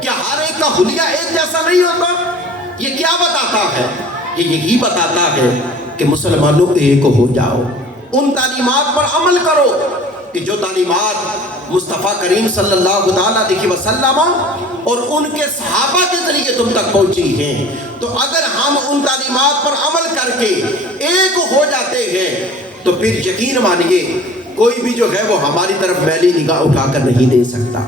کیا ہر ایک کا حلیہ ایک جیسا نہیں ہوتا؟ یہ کیا بتاتا ہے؟ یہ یہی بتاتا ہے کہ مسلمانوں ایک ہو جاؤ، ان تعلیمات پر عمل کرو کہ جو تعلیمات مصطفیٰ کریم صلی اللہ تعالیٰ علیہ وسلم اور ان کے صحابہ کے ذریعے تم تک پہنچی ہیں۔ تو اگر ہم ان تعلیمات پر عمل کر کے ایک ہو جاتے ہیں تو پھر یقین مانیے کوئی بھی جو ہے وہ ہماری طرف میلی نگاہ اٹھا کر نہیں دے سکتا۔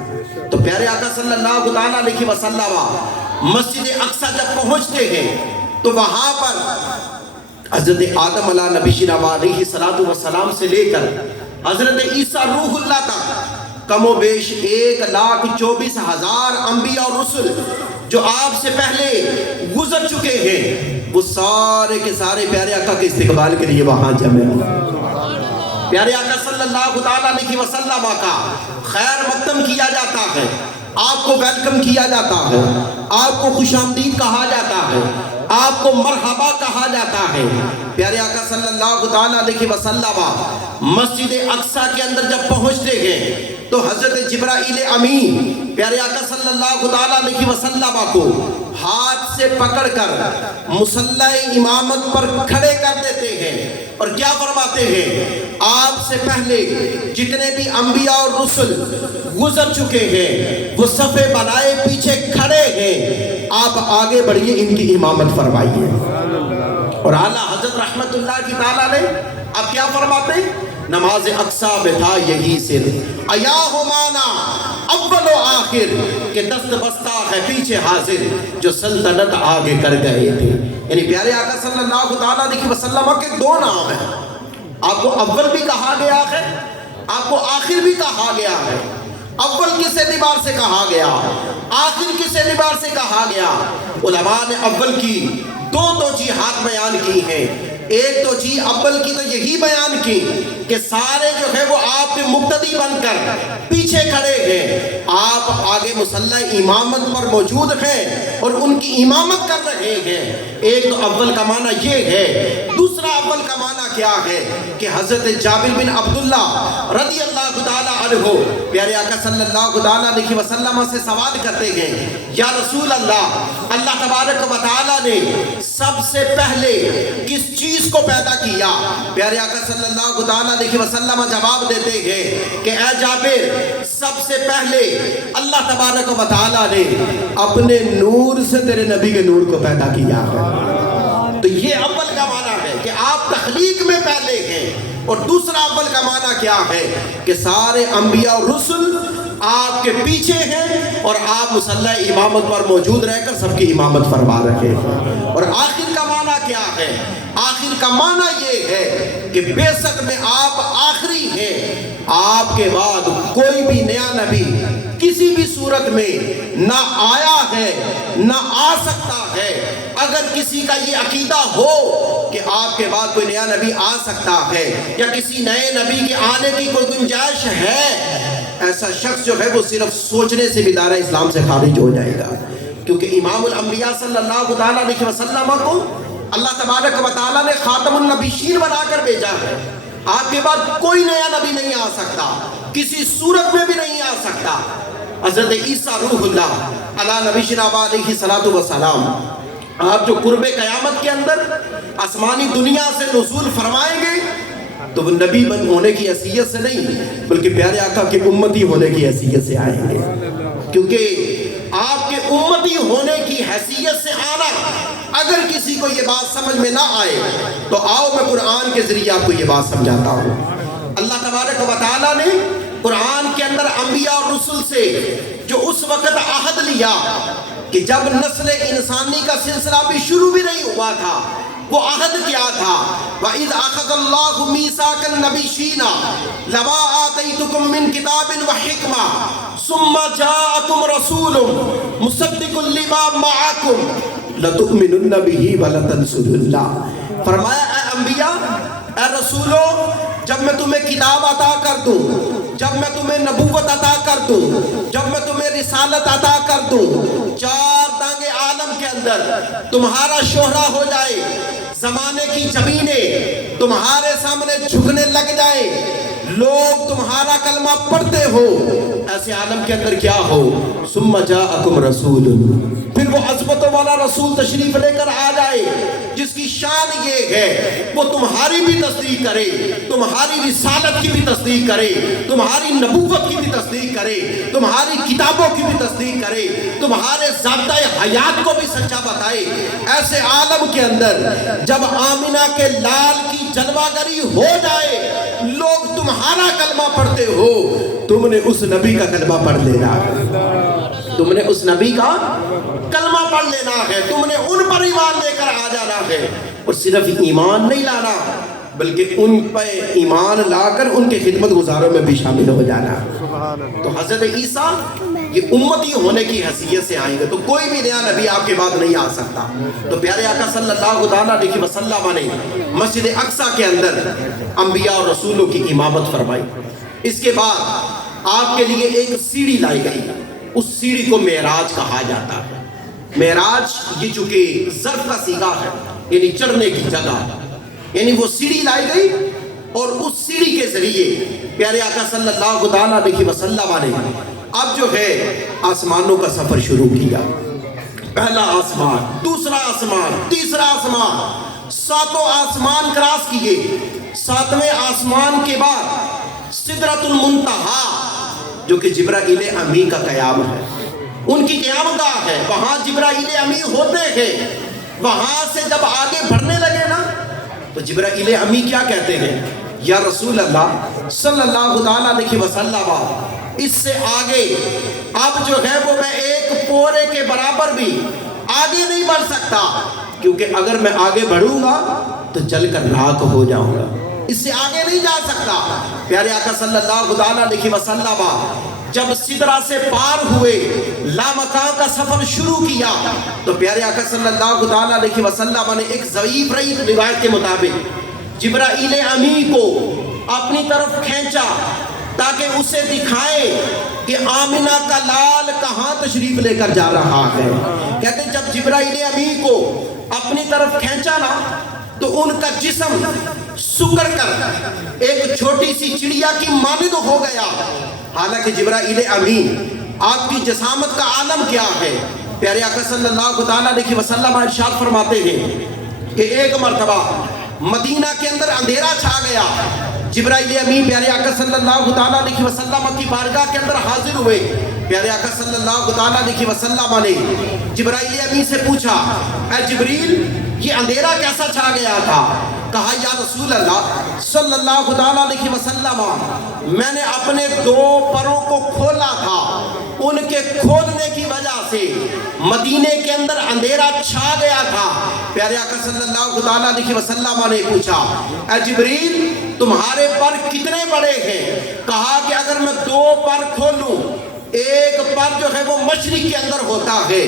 تو پیارے آقا صلی اللہ تعالیٰ علیہ وسلم مسجد اقصی جب پہنچتے ہیں تو وہاں پر حضرت آدم علیہ نبی علیہ السلام سے لے کر حضرت عیسیٰ روح اللہ تک کم و بیش 1,24,000 انبیاء اور رسل جو آپ سے پہلے گزر چکے ہیں، وہ سارے کے سارے پیارے آقا کے استقبال کے لیے وہاں جمع ہیں۔ پیارے آقا صلی اللہ تعالیٰ علیہ وسلم کا خیر مقدم کیا جاتا ہے، آپ کو ویلکم کیا جاتا ہے، آپ کو خوش آمدید کہا جاتا ہے، آپ کو مرحبا کہا جاتا ہے۔ پیارے آقا صلی اللہ تعالیٰ علیہ وسلم مسجد اقصی کے اندر جب پہنچتے ہیں تو حضرت جبرائیل امین پیارے آقا صلی اللہ تعالیٰ علیہ وسلم کو ہاتھ سے پکڑ کر مصلی امامت پر کھڑے کر دیتے ہیں اور کیا فرماتے ہیں؟ آپ سے پہلے جتنے بھی انبیاء اور رسل گزر چکے ہیں وہ صفے بنائے پیچھے کھڑے ہیں، آپ آگے بڑھیے، ان کی امامت فرمائیے۔ اور اعلیٰ حضرت رحمت اللہ کی تعالیٰ نے اب کیا فرماتے ہیں؟ نماز اقصی میں تھا یہی سر، ایا ہمانا اول و آخر، کہ دست بستہ ہے پیچھے حاضر جو سلطنت آگے کر گئے تھے۔ یعنی پیارے آقا صلی اللہ تعالیٰ علیہ وسلم کے دو نام ہیں، آپ کو اول بھی کہا گیا ہے، آپ کو آخر بھی کہا گیا ہے۔ اول کس اعتبار سے کہا گیا، آخر کس اعتبار سے کہا گیا؟ علماء نے اول کی دو توجیہات بیان کی ہیں۔ ایک توجیہ اول کی تو یہی بیان کی کہ سارے جو ہے وہ آپ کے مقتدی بن کر پیچھے کھڑے ہیں، آپ آگے مصلی امامت پر موجود ہیں اور ان کی امامت کر رہے ہیں۔ ایک تو اول کا معنی یہ ہے۔ دوسرا اول کا معنی کیا ہے کہ حضرت جابر بن عبداللہ رضی اللہ تعالیٰ عنہ پیارے آقا صلی اللہ تعالیٰ علیہ وسلم سے سوال کرتے ہیں، یا رسول اللہ، اللہ تبارک و تعالیٰ نے سب سے پہلے کس چیز کو پیدا کیا؟ پیارے آقا صلی اللہ تعالیٰ علیہ وسلم جواب دیتے ہیں کہ اے جابر، سب سے پہلے اللہ تبارک و تعالیٰ نے اپنے نور سے تیرے نبی کے نور کو پیدا کیا ہے۔ تو یہ اول کا معنی ہے کہ آپ تخلیق میں پہلے ہیں۔ اور دوسرا اول کا معنی کیا ہے کہ سارے انبیاء اور رسل آپ کے پیچھے ہیں اور آپ مصلی امامت پر موجود رہ کر سب کی امامت فرما رہے ہیں۔ اور آخر کا معنی کیا ہے؟ آخر کا معنی یہ ہے کہ بے شک میں آپ آخری ہیں، آپ کے بعد کوئی بھی نیا نبی کسی بھی صورت میں نہ آیا ہے نہ آ سکتا ہے۔ اگر کسی کا یہ عقیدہ ہو کہ آپ کے بعد کوئی نیا نبی آ سکتا ہے یا کسی نئے نبی کے آنے کی کوئی گنجائش ہے، ایسا شخص جو ہے وہ صرف سوچنے سے بھی دائرہ اسلام سے خارج ہو جائے گا، کیونکہ امام الانبیاء صلی اللہ تعالیٰ علیہ وسلم کو اللہ تبارک و تعالیٰ نے خاتم النبیین بنا کر بھیجا ہے۔ آپ کے بعد کوئی نیا نبی نہیں آ سکتا، کسی صورت میں بھی نہیں آ سکتا۔ حضرت عیسیٰ روح اللہ علی نبینا علیہ الصلوۃ والسلام، آپ جو قرب قیامت کے اندر آسمانی دنیا سے نزول فرمائیں گے تو وہ نبی بن ہونے کی حیثیت سے نہیں بلکہ پیارے آقا کے امتی ہونے کی حیثیت سے آئیں گے، کیونکہ آپ کے امتی ہونے کی حیثیت سے آنا، اگر کسی کو یہ بات سمجھ میں نہ آئے تو آؤ میں قرآن کے ذریعے آپ کو یہ بات سمجھاتا ہوں۔ اللہ تبارک و تعالیٰ نے قرآن کے اندر انبیاء اور رسل سے جو اس وقت عہد لیا کہ جب نسل انسانی کا سلسلہ بھی شروع بھی نہیں ہوا تھا، وہ عہد کیا تھا؟ وَإِذْ أَخَذَ اللَّهُ مِيثَاقَ النَّبِيِّينَ لَمَا آتَيْتُكُم مِّن كِتَابٍ وَحِكْمَةٍ ثُمَّ جَاءَكُمْ رَسُولٌ مُصَدِّقٌ لِّمَا مَعَكُمْ لَتُؤْمِنُنَّ بِهِ وَلَتَنصُرُنَّهُ۔ فرمایا اے انبیاء، اے رسولو، جب میں تمہیں کتاب عطا کر دوں، جب میں تمہیں نبوت عطا کر دوں، جب میں تمہیں رسالت عطا کر دوں، چار دانگے عالم کے اندر تمہارا شہرہ ہو جائے، زمانے کی زمینیں تمہارے سامنے جھکنے لگ جائیں، لوگ تمہارا کلمہ پڑھتے ہو، ایسے عالم کے اندر کیا ہو؟ ثم جاءکم رسول، پھر وہ عظمتوں والا رسول تشریف لے کر آ جائے جس کی شان یہ ہے وہ تمہاری بھی تصدیق کرے، تمہاری رسالت کی بھی تصدیق کرے، تمہاری نبوت کی بھی تصدیق کرے، تمہاری کتابوں کی بھی تصدیق کرے، تمہارے ضابطۂ حیات کو بھی سچا بتائے۔ ایسے عالم کے اندر جب آمنہ کے لال کی جلوہ گری ہو جائے، لوگ تمہارا کلمہ پڑھتے ہو، تم نے اس نبی کا کلمہ پڑھ لینا ہے، تم نے اس نبی کا کلمہ پڑھ لینا ہے، تم نے ان پر ایمان لے کر آ جانا ہے، اور صرف ایمان نہیں لانا بلکہ ان پہ ایمان لا کر ان کے خدمت گزاروں میں بھی شامل ہو جانا۔ تو حضرت عیسیٰ یہ امتی ہونے کی حیثیت سے آئیں گے، تو کوئی بھی نیا نبی آپ کے بعد نہیں آ سکتا۔ تو پیارے آقا صلی اللہ علیہ وسلم نے مسجد اقصیٰ کے اندر انبیاء اور رسولوں کی امامت فرمائی۔ اس کے بعد آپ کے لیے ایک سیڑھی لائی گئی، اس سیڑھی کو معراج کہا جاتا ہے۔ معراج یہ چونکہ ظرف کا صیغہ ہے، یعنی چڑھنے کی جگہ، یعنی وہ سیڑھی لائی گئی اور اس سیڑھی کے ذریعے پیارے آقا صلی اللہ علیہ وسلم نے اب جو ہے آسمانوں کا سفر شروع کیا۔ پہلا آسمان، دوسرا آسمان، تیسرا آسمان، ساتوں آسمان کراس کیے۔ ساتویں آسمان کے بعد سدرۃ المنتہا جو کہ جبرائیل امی کا قیام ہے، ان کی قیام گاہ ہے، وہاں جبرائیل امی ہوتے ہیں۔ وہاں سے جب آگے بڑھنے لگے نا تو جبرائیل امی کیا کہتے ہیں؟ یا رسول اللہ صلی اللہ علیہ وسلم، اس سے آگے اب جو ہے وہ میں ایک پورے کے برابر بھی آگے نہیں بڑھ سکتا، کیونکہ اگر میں آگے بڑھوں گا تو جل کر راکھ ہو جاؤں گا، اس سے آگے نہیں جا سکتا۔ پیارے آقا صلی اللہ علیہ وسلم جب سدرہ سے پار ہوئے، لامکان کا سفر شروع کیا، تو پیارے آقا صلی اللہ علیہ وسلم نے ایک ضعیف روایت کے مطابق جبرائیل امی کو اپنی طرف کھینچا تاکہ اسے دکھائے کہ آمنہ کا لال کہاں تشریف لے کر جا رہا ہے۔ کہتے ہیں جب جبرائیل امی کو اپنی طرف کھینچا نا تو ان کا جسم سکڑ کر ایک چھوٹی سی چڑیا کی مانند ہو گیا۔ حالانکہ جبرائیل امی آپ کی جسامت کا عالم کیا ہے؟ پیارے آقا صلی اللہ علیہ وسلم ارشاد فرماتے ہیں کہ ایک مرتبہ مدینہ کے اندر اندھیرا چھا گیا، جبرائیل امی پیارے آقا صلی اللہ علیہ وسلم کی بارگاہ کے اندر حاضر ہوئے۔ پیارے آقا صلی اللہ علیہ وسلم نے جبرائیل امی سے پوچھا، اے جبریل یہ اندھیرا کیسا چھا گیا تھا؟ کہا یا رسول اللہ صلی اللہ علیہ وسلم، میں نے اپنے دو پروں کو کھولا تھا ان کے کھولنے کی وجہ سے مدینے کے اندر اندھیرا چھا گیا تھا۔ پیارے آقا صلی اللہ علیہ وسلم نے پوچھا اے جبریل تمہارے پر کتنے بڑے ہیں؟ کہا کہ اگر میں 2 پر کھولوں، ایک پر جو ہے وہ مشرق کے اندر ہوتا ہے،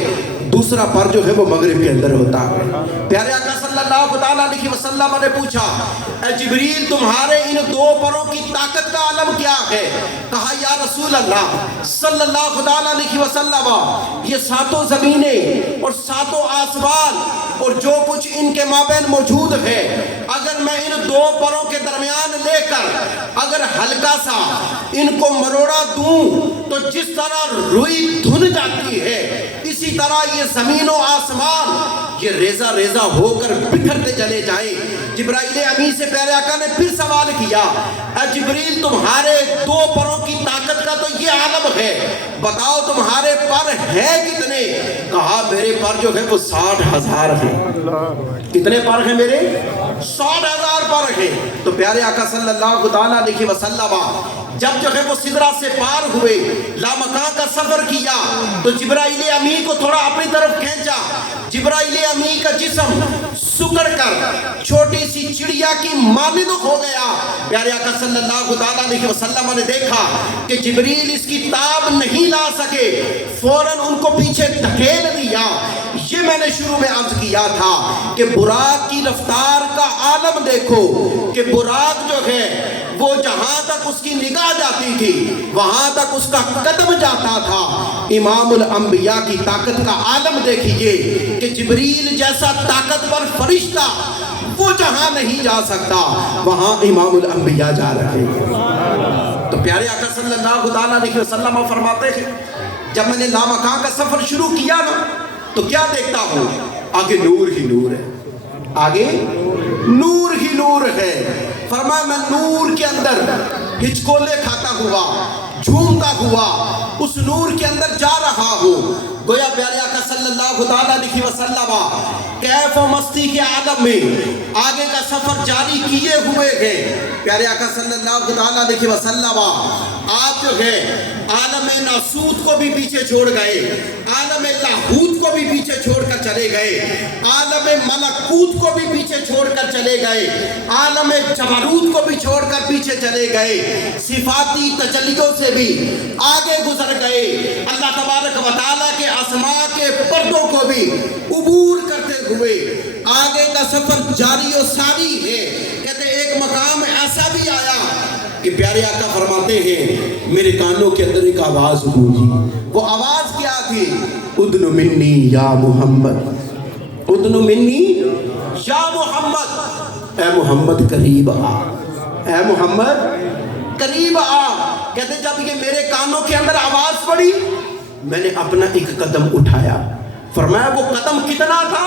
دوسرا پر جو ہے وہ مغرب کے اندر ہوتا ہے۔ پیارے آقا صلی اللہ علیہ وسلم نے پوچھا اے جبریل تمہارے ان 2 پروں کی طاقت کا علم کیا ہے؟ کہا یا رسول اللہ صلی اللہ علیہ وسلم یہ 7 زمینیں اور 7 آسمان اور جو کچھ ان کے مابین موجود ہے، اگر میں ان 2 پروں کے درمیان لے کر اگر ہلکا سا ان کو مروڑا دوں تو جس طرح روئی دھن جاتی ہے، اسی طرح یہ زمین و آسمان یہ ریزہ ریزہ ہو کر بکھرتے چلے جائیں۔ جبرائیل امین سے پیارے آقا نے پھر سوال کیا اے جبریل تمہارے 2 پروں کی طاقت کا تو یہ عالم ہے، بتاؤ تمہارے پر ہے کتنے؟ کہا میرے پر جو ہے وہ 60,000 ہیں۔ کتنے پر ہیں میرے؟ 60,000 پر ہیں۔ تو پیارے آقا صلی اللہ علیہ وسلم جب جو ہے وہ سدرہ سے پار ہوئے، لامکان کا سفر کیا تو جبرائیل امین کو تھوڑا اپنی طرف کھینچا۔ جبرائیل امین کا جسم سکڑ کر چھوٹی سی چڑیا کی مانند ہو گیا۔ پیارے آقا صلی اللہ علیہ وسلم نے دیکھا کہ جبریل اس کی تاب نہیں لا سکے، فوراً ان کو پیچھے دھکیل دیا۔ یہ میں نے شروع میں عرض کیا تھا کہ براق کی رفتار کا عالم دیکھو کہ براق جو ہے وہ جہاں تک اس کی نگاہ جاتی تھی وہاں تک اس کا قدم جاتا تھا۔ امام الانبیاء کی طاقت کا عالم دیکھیے کہ جبریل جیسا طاقتور فرشتہ وہ جہاں نہیں جا سکتا وہاں امام الانبیاء جا رہے ہیں۔ تو پیارے آقا صلی اللہ علیہ وسلم فرماتے ہیں جب میں نے لامکان کا سفر شروع کیا نا تو کیا دیکھتا ہوں؟ آگے نور ہی نور ہے، آگے نور ہی نور ہے۔ فرمایا میں نور کے اندر ہچکولے کھاتا ہوا، جھومتا ہوا اس نور کے اندر جا رہا ہوں۔ گویا پیارے آقا صلی اللہ علیہ وسلم کیف و مستی کے عالم میں آگے کا سفر جاری کیے ہوئے ہیں۔ پیارے آقا صلی اللہ علیہ وسلم آپ جو ہے عالم ناسوت کو بھی پیچھے چھوڑ گئے، عالم لاہوت کو بھی پیچھے چھوڑ کر چلے گئے، عالم ملکوت کو بھی پیچھے چھوڑ کر چلے گئے، عالم جبروت کو بھی چھوڑ کر پیچھے چلے گئے، صفاتی تجلیوں سے بھی آگے گزر گئے، اللہ تبارک و تعالیٰ کے اسماء کے پردوں کو بھی عبور کرتے ہوئے آگے کا سفر جاری و ساری ہے۔ کہتے ایک مقام ایسا بھی آیا کہ پیارے آقا فرماتے ہیں میرے کانوں کے اندر ایک آواز گونجی۔ وہ آواز کیا تھی؟ ادن منی یا محمد، ادن منی یا محمد، اے محمد قریب آ، اے محمد قریب آ۔ کہتے جب یہ میرے کانوں کے اندر آواز پڑی میں نے اپنا ایک قدم اٹھایا۔ فرمایا وہ قدم کتنا تھا؟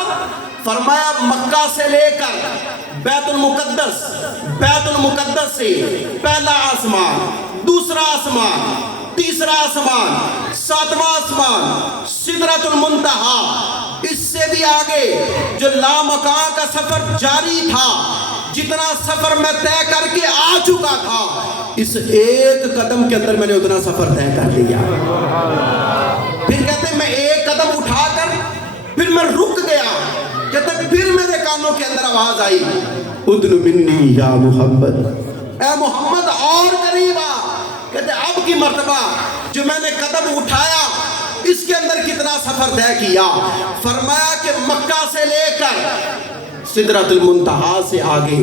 فرمایا مکہ سے لے کر بیت المقدس سے پہلا آسمان، دوسرا آسمان، تیسرا آسمان، 7واں آسمان، سدرۃ المنتہا، اس سے بھی آگے جو لامکان کا سفر جاری تھا، جتنا سفر میں طے کر کے آ چکا تھا اس ایک قدم کے اندر میں نے اتنا سفر طے کر لیا۔ پھر کہتے ہیں میں ایک قدم اٹھا کر پھر میں رک گیا، کہتے ہیں پھر میرے کانوں کے اندر آواز آئی ادن منی یا محمد، اے محمد اور قریب آ۔ کہتے ہیں اب کی مرتبہ جو میں نے قدم اٹھایا اس کے اندر کتنا سفر طے کیا؟ فرمایا کہ مکہ سے لے کر سدرۃ المنتہا سے آگے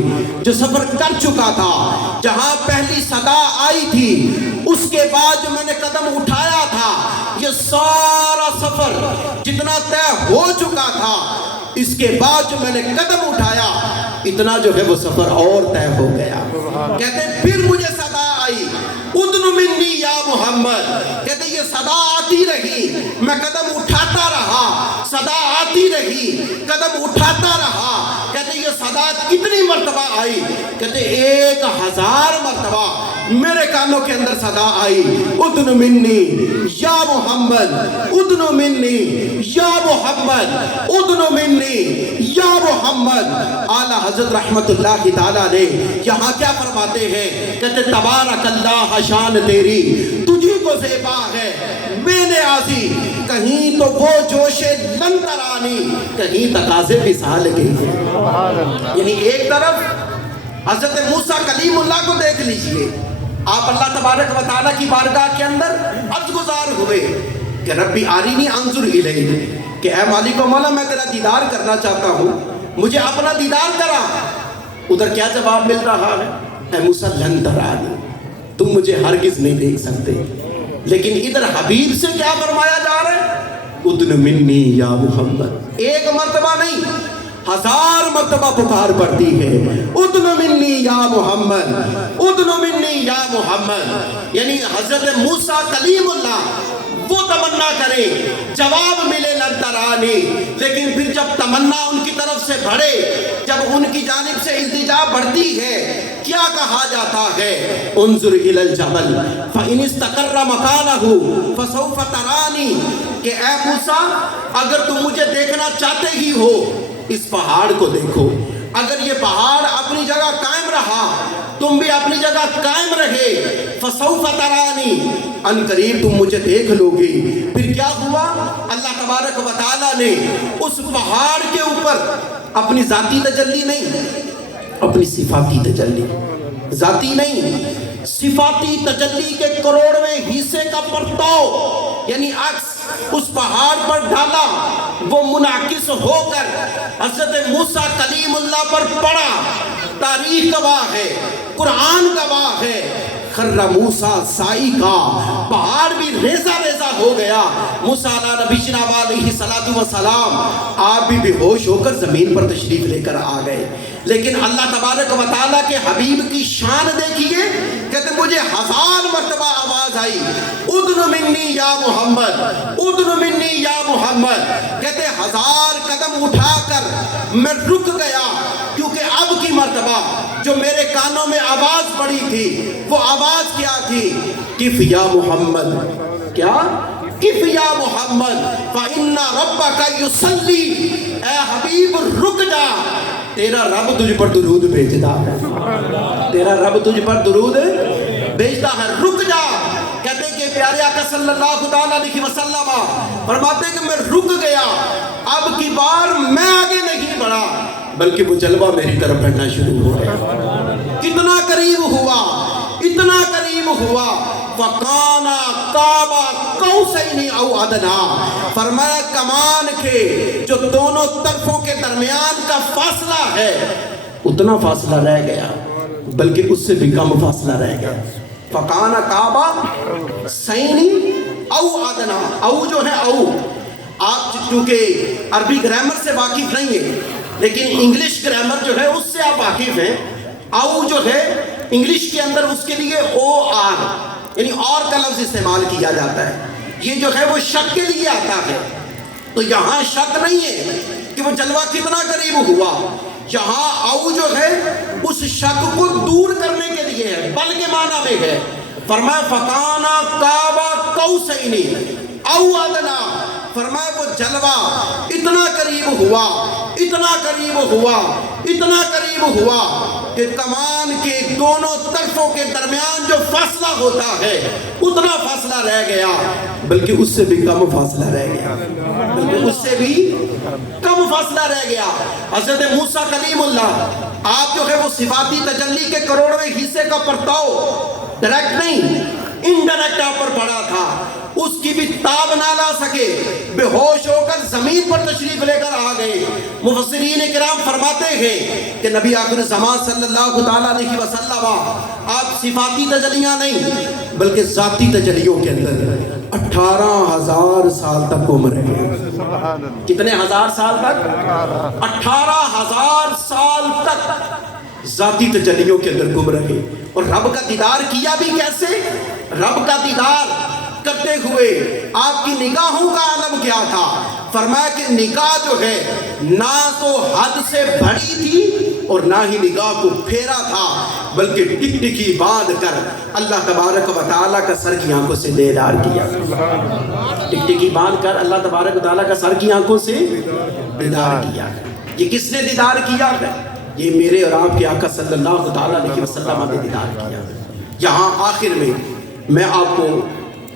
جو سفر کر چکا تھا، جہاں پہلی صدا آئی تھی اس کے بعد جو میں نے قدم اٹھایا تھا یہ سارا سفر جتنا طے ہو چکا تھا اس کے بعد جو میں نے قدم اٹھایا اتنا جو ہے وہ سفر اور طے ہو گیا۔ کہتے ہیں پھر مجھے صدا آئی ادن منی یا محمد۔ کہتے ہیں یہ صدا آتی رہی، میں قدم اٹھاتا رہا، صدا آتی رہی، قدم اٹھاتا رہا۔ کہتے ہیں یہ صدا کتنی مرتبہ آئی؟ کہتے ہیں 1000 مرتبہ میرے کانوں کے اندر صدا آئی ادن منی یا محمد، ادن منی یا محمد، ادن منی یا محمد۔ اعلیٰ حضرت رحمت اللہ تعالیٰ نے یہاں کیا فرماتے ہیں؟ کہتے تبارک اللہ شان تیری، تجھی و زیبا ہے بے نیازی، کہیں تو وہ جوش لن ترانی، کہیں تقاضے وصال کے ہیں۔ یعنی ایک طرف حضرت موسیٰ کلیم اللہ کو دیکھ لیجئے، آپ اللہ تبارک و تعالیٰ کی بارگاہ کے اندر عرض گزار ہوئے کہ ربی آرینی انظر الیک، کہ اے مالک و مولا میں تیرا دیدار کرنا چاہتا ہوں، مجھے اپنا دیدار کرا۔ ادھر کیا جواب مل رہا ہے؟ اے موسیٰ لن ترانی، تم مجھے ہرگز نہیں دیکھ سکتے۔ لیکن ادھر حبیب سے کیا فرمایا جا رہا ہے؟ ادن منی یا محمد، ایک مرتبہ نہیں 1000 مرتبہ پکار پڑتی ہے، ادن منی یا محمد، ادن منی یا محمد۔ یعنی حضرت موسیٰ کلیم اللہ وہ تمنا کرے، جواب ملے لن ترانی، لیکن پھر جب تمنا ان کی طرف سے بڑھے، جب ان کی جانب سے التجا بڑھتی ہے، کیا کہا جاتا ہے؟ انظر الی الجبل فإن استقر مکانہ فسوف ترانی، کہ اے موسیٰ اگر تم مجھے دیکھنا چاہتے ہی ہو اس پہاڑ کو دیکھو، اگر یہ پہاڑ اپنی جگہ قائم رہا تم بھی اپنی جگہ قائم رہے، فسوف ترانی، ان قریب تم مجھے دیکھ لو گی۔ پھر کیا ہوا؟ اللہ تبارک و تعالیٰ نے اس پہاڑ کے اوپر اپنی ذاتی تجلی نہیں، اپنی صفاتی تجلی، ذاتی نہیں صفاتی تجلی کے کروڑویں حصے کا پرتاؤ یعنی عکس اس پہاڑ پر ڈالا، وہ منعکس ہو کر حضرت موسیٰ کلیم اللہ پر پڑا۔ تاریخ گواہ ہے، قرآن گواہ ہے، خر موسیٰ سائی کا، پہاڑ بھی ریزہ ریزہ ہو گیا۔ موسیٰ علیہ نبی جناب علیہ السلام آپ بھی بے ہوش ہو کر زمین پر تشریف لے کر آ گئے۔ لیکن اللہ تبارک و تعالیٰ کے حبیب کی شان دیکھیے، کہتے مجھے 1000 مرتبہ آواز آئی، ادن منی یا محمد، ادن منی یا محمد، کہتے 1000 قدم اٹھا کر میں رک گیا، کیونکہ اب کی مرتبہ جو میرے کانوں میں آواز پڑی تھی وہ آواز کیا تھی؟ کف یا محمد، کیا؟ کف یا محمد فإن ربک یصلی، اے حبیب رک جا، تیرا رب تجھ پر درود بھیجتا ہے، تیرا رب تجھ پر درود بھیجتا ہے، رک جا۔ کہتے ہیں کہ پیارے آقا صلی اللہ علیہ وسلم فرماتے ہیں کہ میں رک گیا، اب کی بار میں آگے نہیں بڑھا بلکہ وہ جلوہ میری طرف بڑھنا شروع ہو گیا۔ کتنا قریب ہوا، اتنا قریب ہوا، فَقَانَ قَابَ قَوْسَيْنِ أَوْ أَدْنَىٰ، فرمایا کمان کے جو دونوں طرفوں کے درمیان کا فاصلہ ہے اتنا فاصلہ رہ گیا، بلکہ اس سے بھی کم فاصلہ رہ گیا۔ فَقَانَ قَابَ سَيْنِ أَوْ أَدْنَىٰ، او جو ہے او، آپ چونکہ عربی گرامر سے واقف نہیں ہیں لیکن انگلش گرامر جو ہے اس سے آپ واقف ہیں۔ او جو ہے انگلش کے اندر اس کے لیے او آر یعنی اور کا لفظ استعمال کیا جاتا ہے، یہ جو ہے وہ شک کے لیے آتا ہے۔ تو یہاں شک نہیں ہے کہ وہ جلوہ کتنا قریب ہوا، یہاں او جو ہے اس شک کو دور کرنے کے لیے ہے، بل کے معنی میں ہے۔ فرمایا فَقَانَ قَابَ قَوْسَيْنِ أَوْ أَدْنَىٰ، فرمایا وہ جلوہ اتنا قریب ہوا، اتنا قریب ہوا، اتنا قریب ہوا کہ کمان کے دونوں طرفوں کے درمیان جو فاصلہ ہوتا ہے اتنا فاصلہ رہ گیا، بلکہ اس سے بھی کم فاصلہ رہ گیا، بلکہ اس سے بھی کم فاصلہ رہ گیا۔ حضرت موسیٰ کلیم اللہ آپ جو ہے وہ صفاتی تجلی کے کروڑویں حصے کا پرتاؤ ڈائریکٹ نہیں انڈائریکٹ آپ پر پڑا تھا، اس کی بھی تاب نہ لا سکے، بے ہوش ہو کر زمین پر تشریف لے کر آ گئے۔ مفسرین کرام فرماتے ہیں کہ نبی آخر زمان صلی اللہ علیہ وسلم آپ صفاتی تجلیاں نہیں بلکہ ذاتی تجلیوں کے اندر 18,000 سال تک عمر ہے۔ کتنے ہزار سال تک؟ 18,000 سال تک ذاتی تجلیوں کے اندر گم رہے، اور رب کا دیدار کیا بھی کیسے؟ رب کا دیدار کرتے ہوئے آپ کی نگاہوں کا عالم کیا تھا؟ فرمایا کہ نگاہ جو ہے نہ تو حد سے بڑی تھی اور نہ ہی نگاہ کو پھیرا تھا، بلکہ ٹک ٹکی باندھ کر اللہ تبارک و تعالیٰ کا سر کی آنکھوں سے دیدار کیا، ٹک ٹکی باندھ کر اللہ تبارک و تعالیٰ کا سر کی آنکھوں سے دیدار کیا۔ یہ کس نے دیدار کیا ہے؟ یہ میرے اور آپ کے آقا صلی اللہ علیہ وسلم نے دیدار کیا۔ یہاں آخر میں میں آپ کو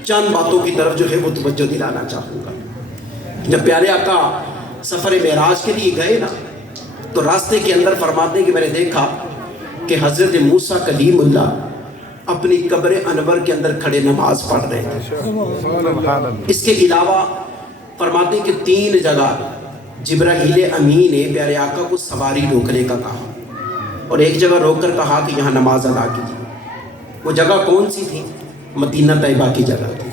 چند باتوں کی طرف جو ہے وہ توجہ دلانا چاہوں گا۔ جب پیارے آقا سفر معراج کے لیے گئے نا تو راستے کے اندر فرماتے ہیں کہ میں نے دیکھا کہ حضرت موسیٰ کلیم اللہ اپنی قبر انور کے اندر کھڑے نماز پڑھ رہے تھے۔ اس کے علاوہ فرماتے ہیں کہ 3 جگہ جبرائیل امین نے پیارے آقا کو سواری روکنے کا کہا اور ایک جگہ روک کر کہا کہ یہاں نماز ادا کیجیے۔ وہ جگہ کون سی تھی؟ مدینہ طیبہ کی جگہ تھی۔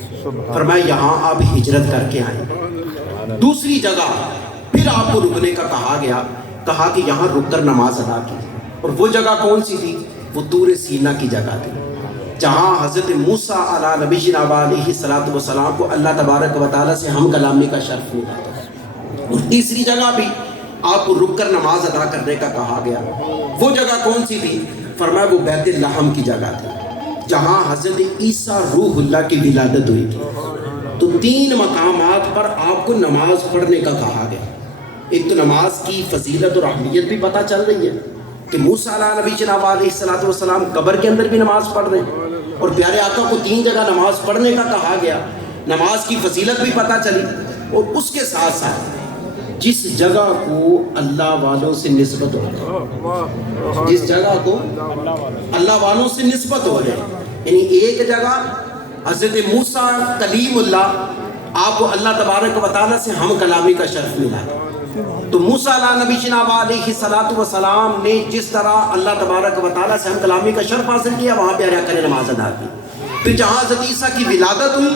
فرمایا یہاں آپ ہجرت کر کے آئیں۔ دوسری جگہ پھر آپ کو رکنے کا کہا گیا، کہا کہ یہاں رک کر نماز ادا کیجیے، اور وہ جگہ کون سی تھی؟ وہ طور سینا کی جگہ تھی جہاں حضرت موسیٰ علیہ نبینا علیہ الصلوۃ والسلام کو اللہ تبارک و تعالیٰ سے ہم کلامی کا شرف ملا تھا۔ اور تیسری جگہ بھی آپ کو رک کر نماز ادا کرنے کا کہا گیا، وہ جگہ کون سی تھی؟ فرمایا وہ بیت لحم کی جگہ تھی جہاں حضرت عیسیٰ روح اللہ کی ولادت ہوئی تھی۔ تو 3 مقامات پر آپ کو نماز پڑھنے کا کہا گیا۔ ایک تو نماز کی فضیلت اور اہمیت بھی پتہ چل رہی ہے کہ موسیٰ علیہ نبی جناب علیہ الصلوۃ والسلام قبر کے اندر بھی نماز پڑھ رہے ہیں، اور پیارے آقا کو 3 جگہ نماز پڑھنے کا کہا گیا۔ نماز کی فضیلت بھی پتہ چلی، اور اس کے ساتھ ساتھ جس جگہ کو اللہ والوں سے نسبت ہو جائے، جس جگہ کو اللہ والوں سے نسبت ہو جائے، یعنی ایک جگہ حضرت موسیٰ کلیم اللہ آپ کو اللہ تبارک و تعالیٰ سے ہم کلامی کا شرف ملا ہے۔ تو موسیٰ علیہ نبی جناب علیہ الصلوۃ والسلام نے جس طرح اللہ تبارک و تعالیٰ سے ہم کلامی کا شرف حاصل کیا، وہاں پہ پیارے آقا نے نماز ادا کی۔ پھر جہاں حضرت عیسیٰ کی ولادت ہوئی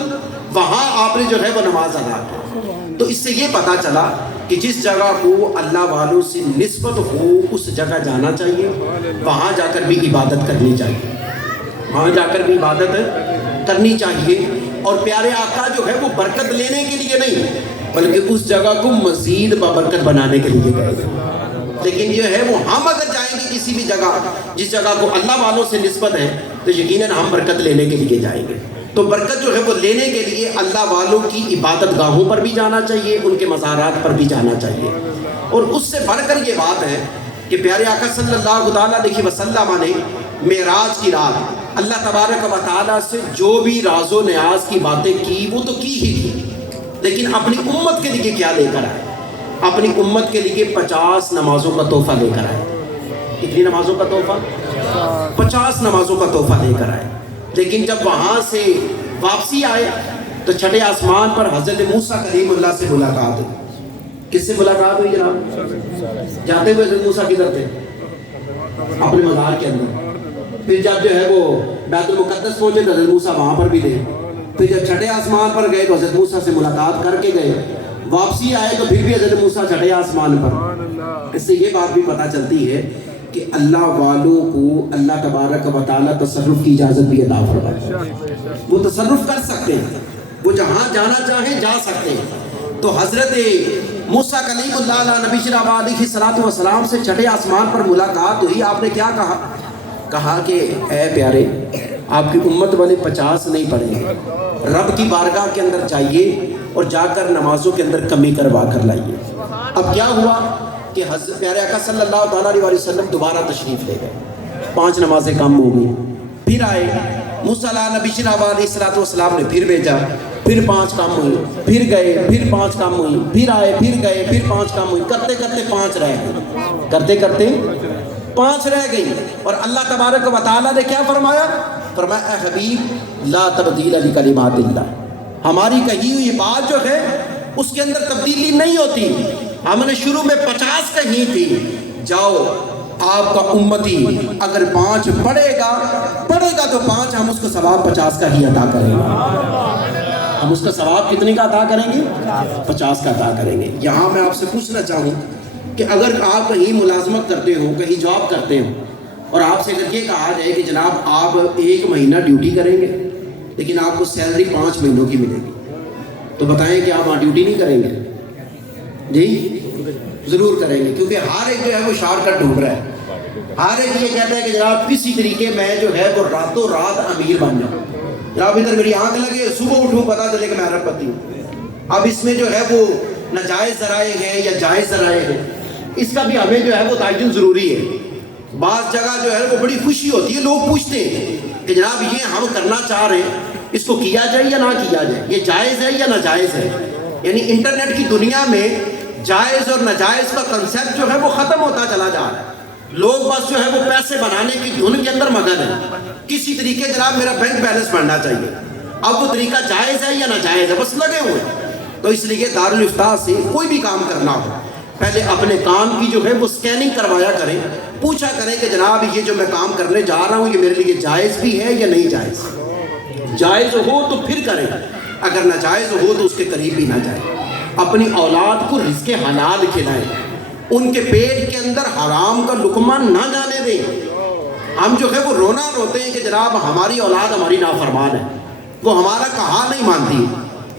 وہاں آپ نے جو ہے وہ نماز ادا کی۔ تو اس سے یہ پتہ چلا کہ جس جگہ کو اللہ والوں سے نسبت ہو اس جگہ جانا چاہیے، وہاں جا کر بھی عبادت کرنی چاہیے، وہاں جا کر بھی عبادت کرنی چاہیے۔ اور پیارے آقا جو ہے وہ برکت لینے کے لیے نہیں بلکہ اس جگہ کو مزید بابرکت بنانے کے لیے گئے۔ لیکن یہ ہے وہ ہم اگر جائیں گے کسی بھی جگہ جس جگہ کو اللہ والوں سے نسبت ہے تو یقیناً ہم برکت لینے کے لیے جائیں گے۔ تو برکت جو ہے وہ لینے کے لیے اللہ والوں کی عبادت گاہوں پر بھی جانا چاہیے، ان کے مزارات پر بھی جانا چاہیے۔ اور اس سے بڑھ کر یہ بات ہے کہ پیارے آقا صلی اللہ تعالیٰ علیہ وسلم نے معراج کی رات اللہ تبارک و تعالیٰ سے جو بھی راز و نیاز کی باتیں کی وہ تو کی ہی تھی، لیکن اپنی امت کے لیے کیا لے کر آئے؟ اپنی امت کے لیے 50 نمازوں کا تحفہ لے کر آئے۔ کتنی نمازوں کا تحفہ؟ 50 نمازوں کا تحفہ لے کر آئے۔ لیکن جب وہاں سے واپسی آئے تو چھٹے آسمان پر حضرت موسیٰ کلیم اللہ سے ملاقات ہوئی۔ کس سے ملاقات ہوئی جناب؟ جاتے ہوئے حضرت موسیٰ کدھر تھے؟ اپنے مزار کے اندر۔ پھر جب جو ہے وہ بیت المقدس پہنچے تو حضرت موسیٰ وہاں پر بھی تھے۔ پھر جب چھٹے آسمان پر گئے تو حضرت موسیٰ سے ملاقات کر کے گئے، واپسی آئے تو پھر بھی حضرت موسیٰ چھٹے آسمان پر۔ اس سے یہ بات بھی پتہ چلتی ہے کہ اللہ والوں کو اللہ تبارک و تعالیٰ تصرف کی اجازت بھی عطا فرمائے، وہ تصرف کر سکتے ہیں، وہ جہاں جانا چاہیں جا سکتے ہیں۔ تو حضرت موسیٰ کلیم اللہ علیہ نبی جناب علیہ الصلوۃ والسلام سے چھٹے آسمان پر ملاقات ہوئی۔ آپ نے کیا کہا؟ کہا کہ اے پیارے آپ کی امت والے 50 نہیں پڑھیں گے، رب کی بارگاہ کے اندر جائیے اور جا کر نمازوں کے اندر کمی کروا کر لائیے۔ اب کیا ہوا کہ حضرت پیارے آقا صلی اللہ تعالیٰ علیہ وسلم دوبارہ تشریف لے گئے، 5 نمازیں کم ہو گئی۔ پھر آئے موسیٰ علیہ نبی جناب علیہ الصلوۃ والسلام نے پھر بھیجا، پھر 5 کم ہوئی، پھر گئے، پھر 5 کم ہوئی، پھر آئے، پھر گئے، پھر 5 کم ہوئی، کرتے کرتے 5 رہ گئی، کرتے کرتے 5 رہ گئی۔ اور اللہ تبارک و تعالیٰ نے کیا فرمایا؟ فرمایا اے حبیب لا تبدیل لکلمات اللہ، ہماری کہی ہوئی بات جو ہے اس کے اندر تبدیلی نہیں ہوتی۔ ہم نے شروع میں 50 کہی تھی، جاؤ آپ کا امتی اگر 5 پڑھے گا تو 5 ہم اس کو ثواب 50 کا ہی عطا کریں گے۔ ہم اس کا ثواب کتنے کا عطا کریں گے؟ 50 کا عطا کریں گے۔ یہاں میں آپ سے پوچھنا چاہوں کہ اگر آپ کہیں ملازمت کرتے ہو، کہیں جاب کرتے ہو، اور آپ سے اگر یہ کہا جائے کہ جناب آپ 1 مہینہ ڈیوٹی کریں گے لیکن آپ کو سیلری 5 مہینوں کی ملے گی، تو بتائیں کہ آپ وہاں ڈیوٹی نہیں کریں گے؟ جی ضرور کریں گے، کیونکہ ہر ایک جو ہے وہ شارٹ کٹ ڈھونڈ رہا ہے۔ ہر ایک یہ کہتا ہے کہ جناب کسی طریقے میں جو ہے وہ راتوں رات امیر بن جاؤں، جناب ادھر میری آنکھ لگے صبح اٹھوں پتہ چلے کہ میں ارب پتی ہوں۔ اب اس میں جو ہے وہ ناجائز ذرائع ہیں یا جائز ذرائع ہیں، اس کا بھی ہمیں جو ہے وہ تعین ضروری ہے۔ بعض جگہ جو ہے وہ بڑی خوشی ہوتی ہے، لوگ پوچھتے ہیں کہ جناب یہ ہم کرنا چاہ رہے ہیں اس کو کیا جائے یا نہ کیا جائے، یہ جائز ہے یا ناجائز ہے؟ یعنی انٹرنیٹ کی دنیا میں جائز اور ناجائز کا کنسیپٹ جو ہے وہ ختم ہوتا چلا جا رہا ہے۔ لوگ بس جو ہے وہ پیسے بنانے کی دھن کے اندر مگن ہے، کسی طریقے جناب میرا بینک بیلنس بڑھنا چاہیے، اب وہ طریقہ جائز ہے یا ناجائز ہے، بس لگے ہوئے ہیں۔ تو اس لیے دارالفتاح سے کوئی بھی کام کرنا ہو پہلے اپنے کام کی جو ہے وہ سکیننگ کروایا کریں، پوچھا کریں کہ جناب یہ جو میں کام کرنے جا رہا ہوں یہ میرے لیے جائز بھی ہے یا نہیں جائز، جائز ہو تو پھر کریں، اگر ناجائز ہو تو اس کے قریب بھی نہ جائیں۔ اپنی اولاد کو رزق حلال کھلائیں، ان کے پیٹ کے اندر حرام کا لقمہ نہ جانے دیں۔ ہم جو ہے وہ رونا روتے ہیں کہ جناب ہماری اولاد ہماری نافرمان ہے، وہ ہمارا کہا نہیں مانتی،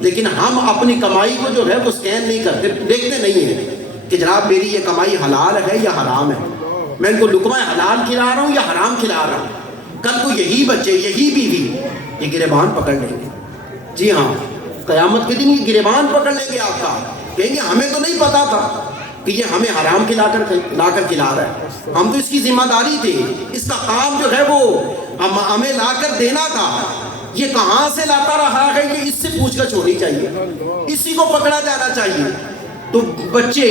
لیکن ہم اپنی کمائی کو جو ہے وہ سکین نہیں کرتے، دیکھتے نہیں ہیں کہ جناب میری یہ کمائی حلال ہے یا حرام ہے، میں ان کو لقمہ حلال کھلا رہا ہوں یا حرام کھلا رہا ہوں۔ کل کو یہی بچے یہی بیوی یہ گریبان پکڑ لیں گے، جی ہاں قیامت کے دن یہ گریبان پکڑ لیں گے آپ کا، کہیں گے ہمیں تو نہیں پتا تھا کہ یہ ہمیں حرام لا کر کھلا رہا ہے، ہم تو اس کی ذمہ داری تھی، اس کا کام جو ہے وہ ہمیں لا کر دینا تھا، یہ کہاں سے لاتا رہا ہے، یہ اس سے پوچھ گچھ ہونی چاہیے، اسی کو پکڑا جانا چاہیے۔ تو بچے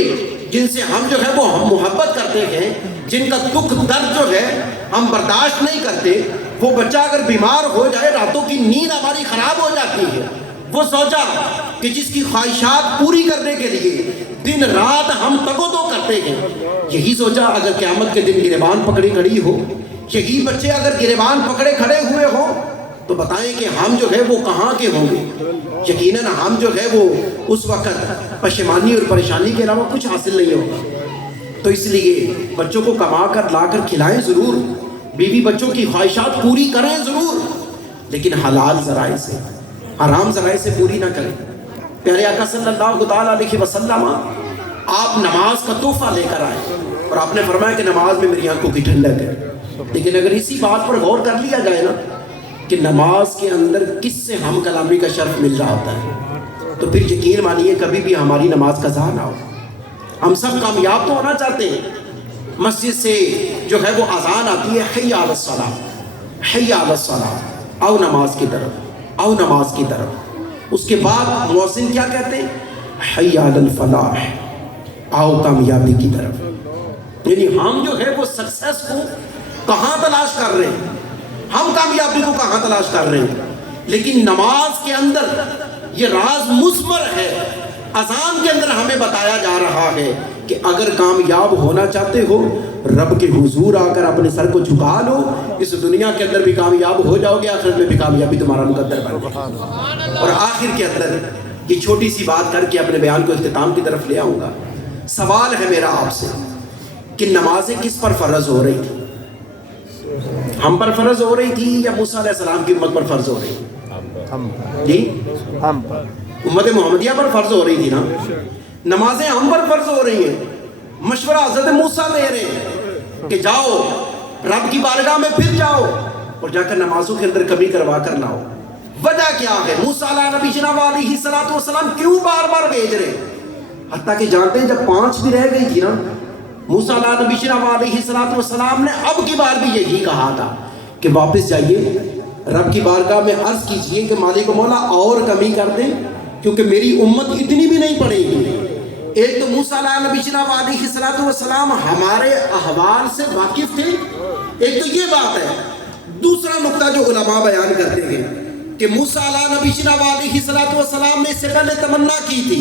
جن سے ہم جو ہے وہ ہم محبت کرتے ہیں، جن کا دکھ درد جو ہے ہم برداشت نہیں کرتے، وہ بچہ اگر بیمار ہو جائے راتوں کی نیند ہماری خراب ہو جاتی ہے، وہ سوچا کہ جس کی خواہشات پوری کرنے کے لیے دن رات ہم تگ و دو کرتے ہیں، یہی سوچا اگر قیامت کے دن گریبان پکڑی کھڑی ہو، یہی بچے اگر گریبان پکڑے کھڑے ہوئے ہوں تو بتائیں کہ ہم جو ہے وہ کہاں کے ہوں گے؟ یقیناً ہم جو ہے وہ اس وقت پشیمانی اور پریشانی کے علاوہ کچھ حاصل نہیں ہوگا۔ تو اس لیے بچوں کو کما کر لا کر کھلائیں ضرور، بیوی بچوں کی خواہشات پوری کریں ضرور، لیکن حلال ذرائع سے، حرام ذرائع سے پوری نہ کریں۔ پیارے آقا صلی اللہ تعالیٰ علیہ وسلم آپ نماز کا تحفہ لے کر آئے اور آپ نے فرمایا کہ نماز میں میری آنکھوں کی ٹھنڈک ہے، لیکن اگر اسی بات پر غور کر لیا جائے نا کہ نماز کے اندر کس سے ہم کلامی کا شرف مل رہا ہوتا ہے، تو پھر یقین مانیے کبھی بھی ہماری نماز قضا نہ ہو۔ ہم سب کامیاب تو ہونا چاہتے ہیں، مسجد سے جو ہے وہ اذان آتی ہے حی علی الصلاۃ، حی علی الصلاۃ، آؤ نماز کی طرف، آؤ نماز کی طرف، اس کے بعد مؤذن کیا کہتے ہیں؟ حی علی الفلاح، آؤ کامیابی کی طرف۔ یعنی ہم جو ہے وہ سکسیس کو کہاں تلاش کر رہے ہیں، ہم کامیابی کو کہاں تلاش کر رہے ہیں، لیکن نماز کے اندر یہ راز مثمر ہے۔ اذان کے اندر ہمیں بتایا جا رہا ہے کہ اگر کامیاب ہونا چاہتے ہو رب کے حضور آ کر اپنے سر کو جھکا لو، اس دنیا کے اندر بھی کامیاب ہو جاؤ گے، آخرت میں بھی کامیابی تمہارا مقدر بن گا۔ اور آخر کے اندر یہ چھوٹی سی بات کر کے اپنے بیان کو اختتام کی طرف لے آؤں گا۔ سوال ہے میرا آپ سے کہ نمازیں کس پر فرض ہو رہی تھی؟ ہم پر فرض ہو رہی تھی یا موسیٰ علیہ السلام کی امت پر فرض ہو رہی تھی؟ جی ہم امت محمدیہ پر فرض ہو رہی تھی نا، نمازیں ہم پر فرض ہو رہی ہیں۔ مشورہ حضرت موسیٰ دے رہے ہیں کہ جاؤ رب کی بارگاہ میں پھر جاؤ اور جا کر نمازوں کے اندر کمی کروا کر لاؤ۔ وجہ کیا ہے؟ موسیٰ علیہ نبینا علیہ السلام کیوں بار بار بھیج رہے ہیں؟ حتیٰ کہ جانتے ہیں جب 5 بھی رہ گئی تھی نا، موسیٰ علیہ السلام نے اب کی بار بھی یہی کہا تھا کہ واپس جائیے رب کی بارگاہ میں عرض کیجئے کہ مالک و مولا اور کمی کر دیں، کیونکہ میری امت اتنی بھی نہیں پڑے گی۔ ایک تو موسیٰ علیہ السلام ہمارے احوال سے واقف تھے، ایک تو یہ بات ہے۔ دوسرا نقطہ جو علماء بیان کرتے ہیں کہ موسیٰ علیہ السلام نے اس سے پہلے تمنا کی تھی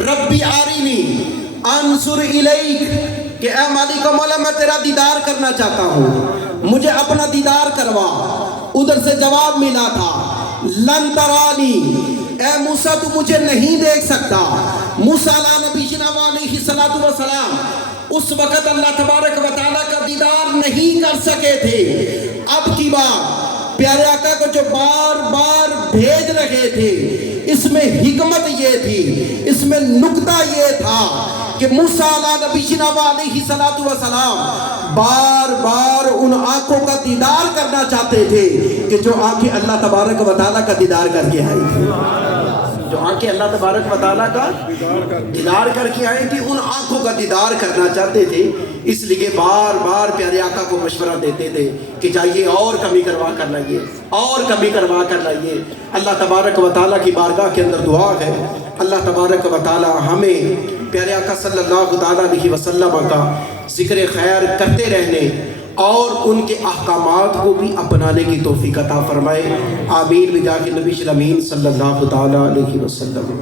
ربی آرینی انظر الیک، کہ اے مالک و مولا میں تیرا دیدار کرنا چاہتا ہوں، مجھے اپنا دیدار کروا۔ ادھر سے جواب ملا تھا لن ترانی، اے موسیٰ تو مجھے نہیں دیکھ سکتا۔ موسیٰ علیہ السلام اس وقت اللہ تبارک و تعالیٰ کا دیدار نہیں کر سکے تھے۔ اب کی بات پیارے آقا کو جو بار بار بھیج رہے تھے، اس میں حکمت یہ تھی، اس میں نکتہ یہ تھا کہ موسیٰ علیہ السلام بار بار ان آنکھوں کا دیدار کرنا چاہتے تھے کہ جو آنکھیں اللہ تبارک و تعالیٰ کا دیدار کر کے آئی تھی۔ جو آنکھیں اللہ تبارک و تعالیٰ کا دیدار کر کے آئی تھی، ان آنکھوں کا دیدار کرنا چاہتے تھے، اس لیے بار بار پیارے آقا کو مشورہ دیتے تھے کہ جائیے اور کمی کروا کر لائیے، اور کمی کروا کر لائیے۔ اللہ تبارک و تعالیٰ کی بارگاہ کے اندر دعا ہے، اللہ تبارک و تعالیٰ ہمیں پیارے آقا صلی اللہ تعالیٰ علیہ وسلم کا ذکر خیر کرتے رہنے اور ان کے احکامات کو بھی اپنانے کی توفیق عطا فرمائے۔ آمین بجاہ نبی الامین صلی اللہ تعالیٰ علیہ وسلم۔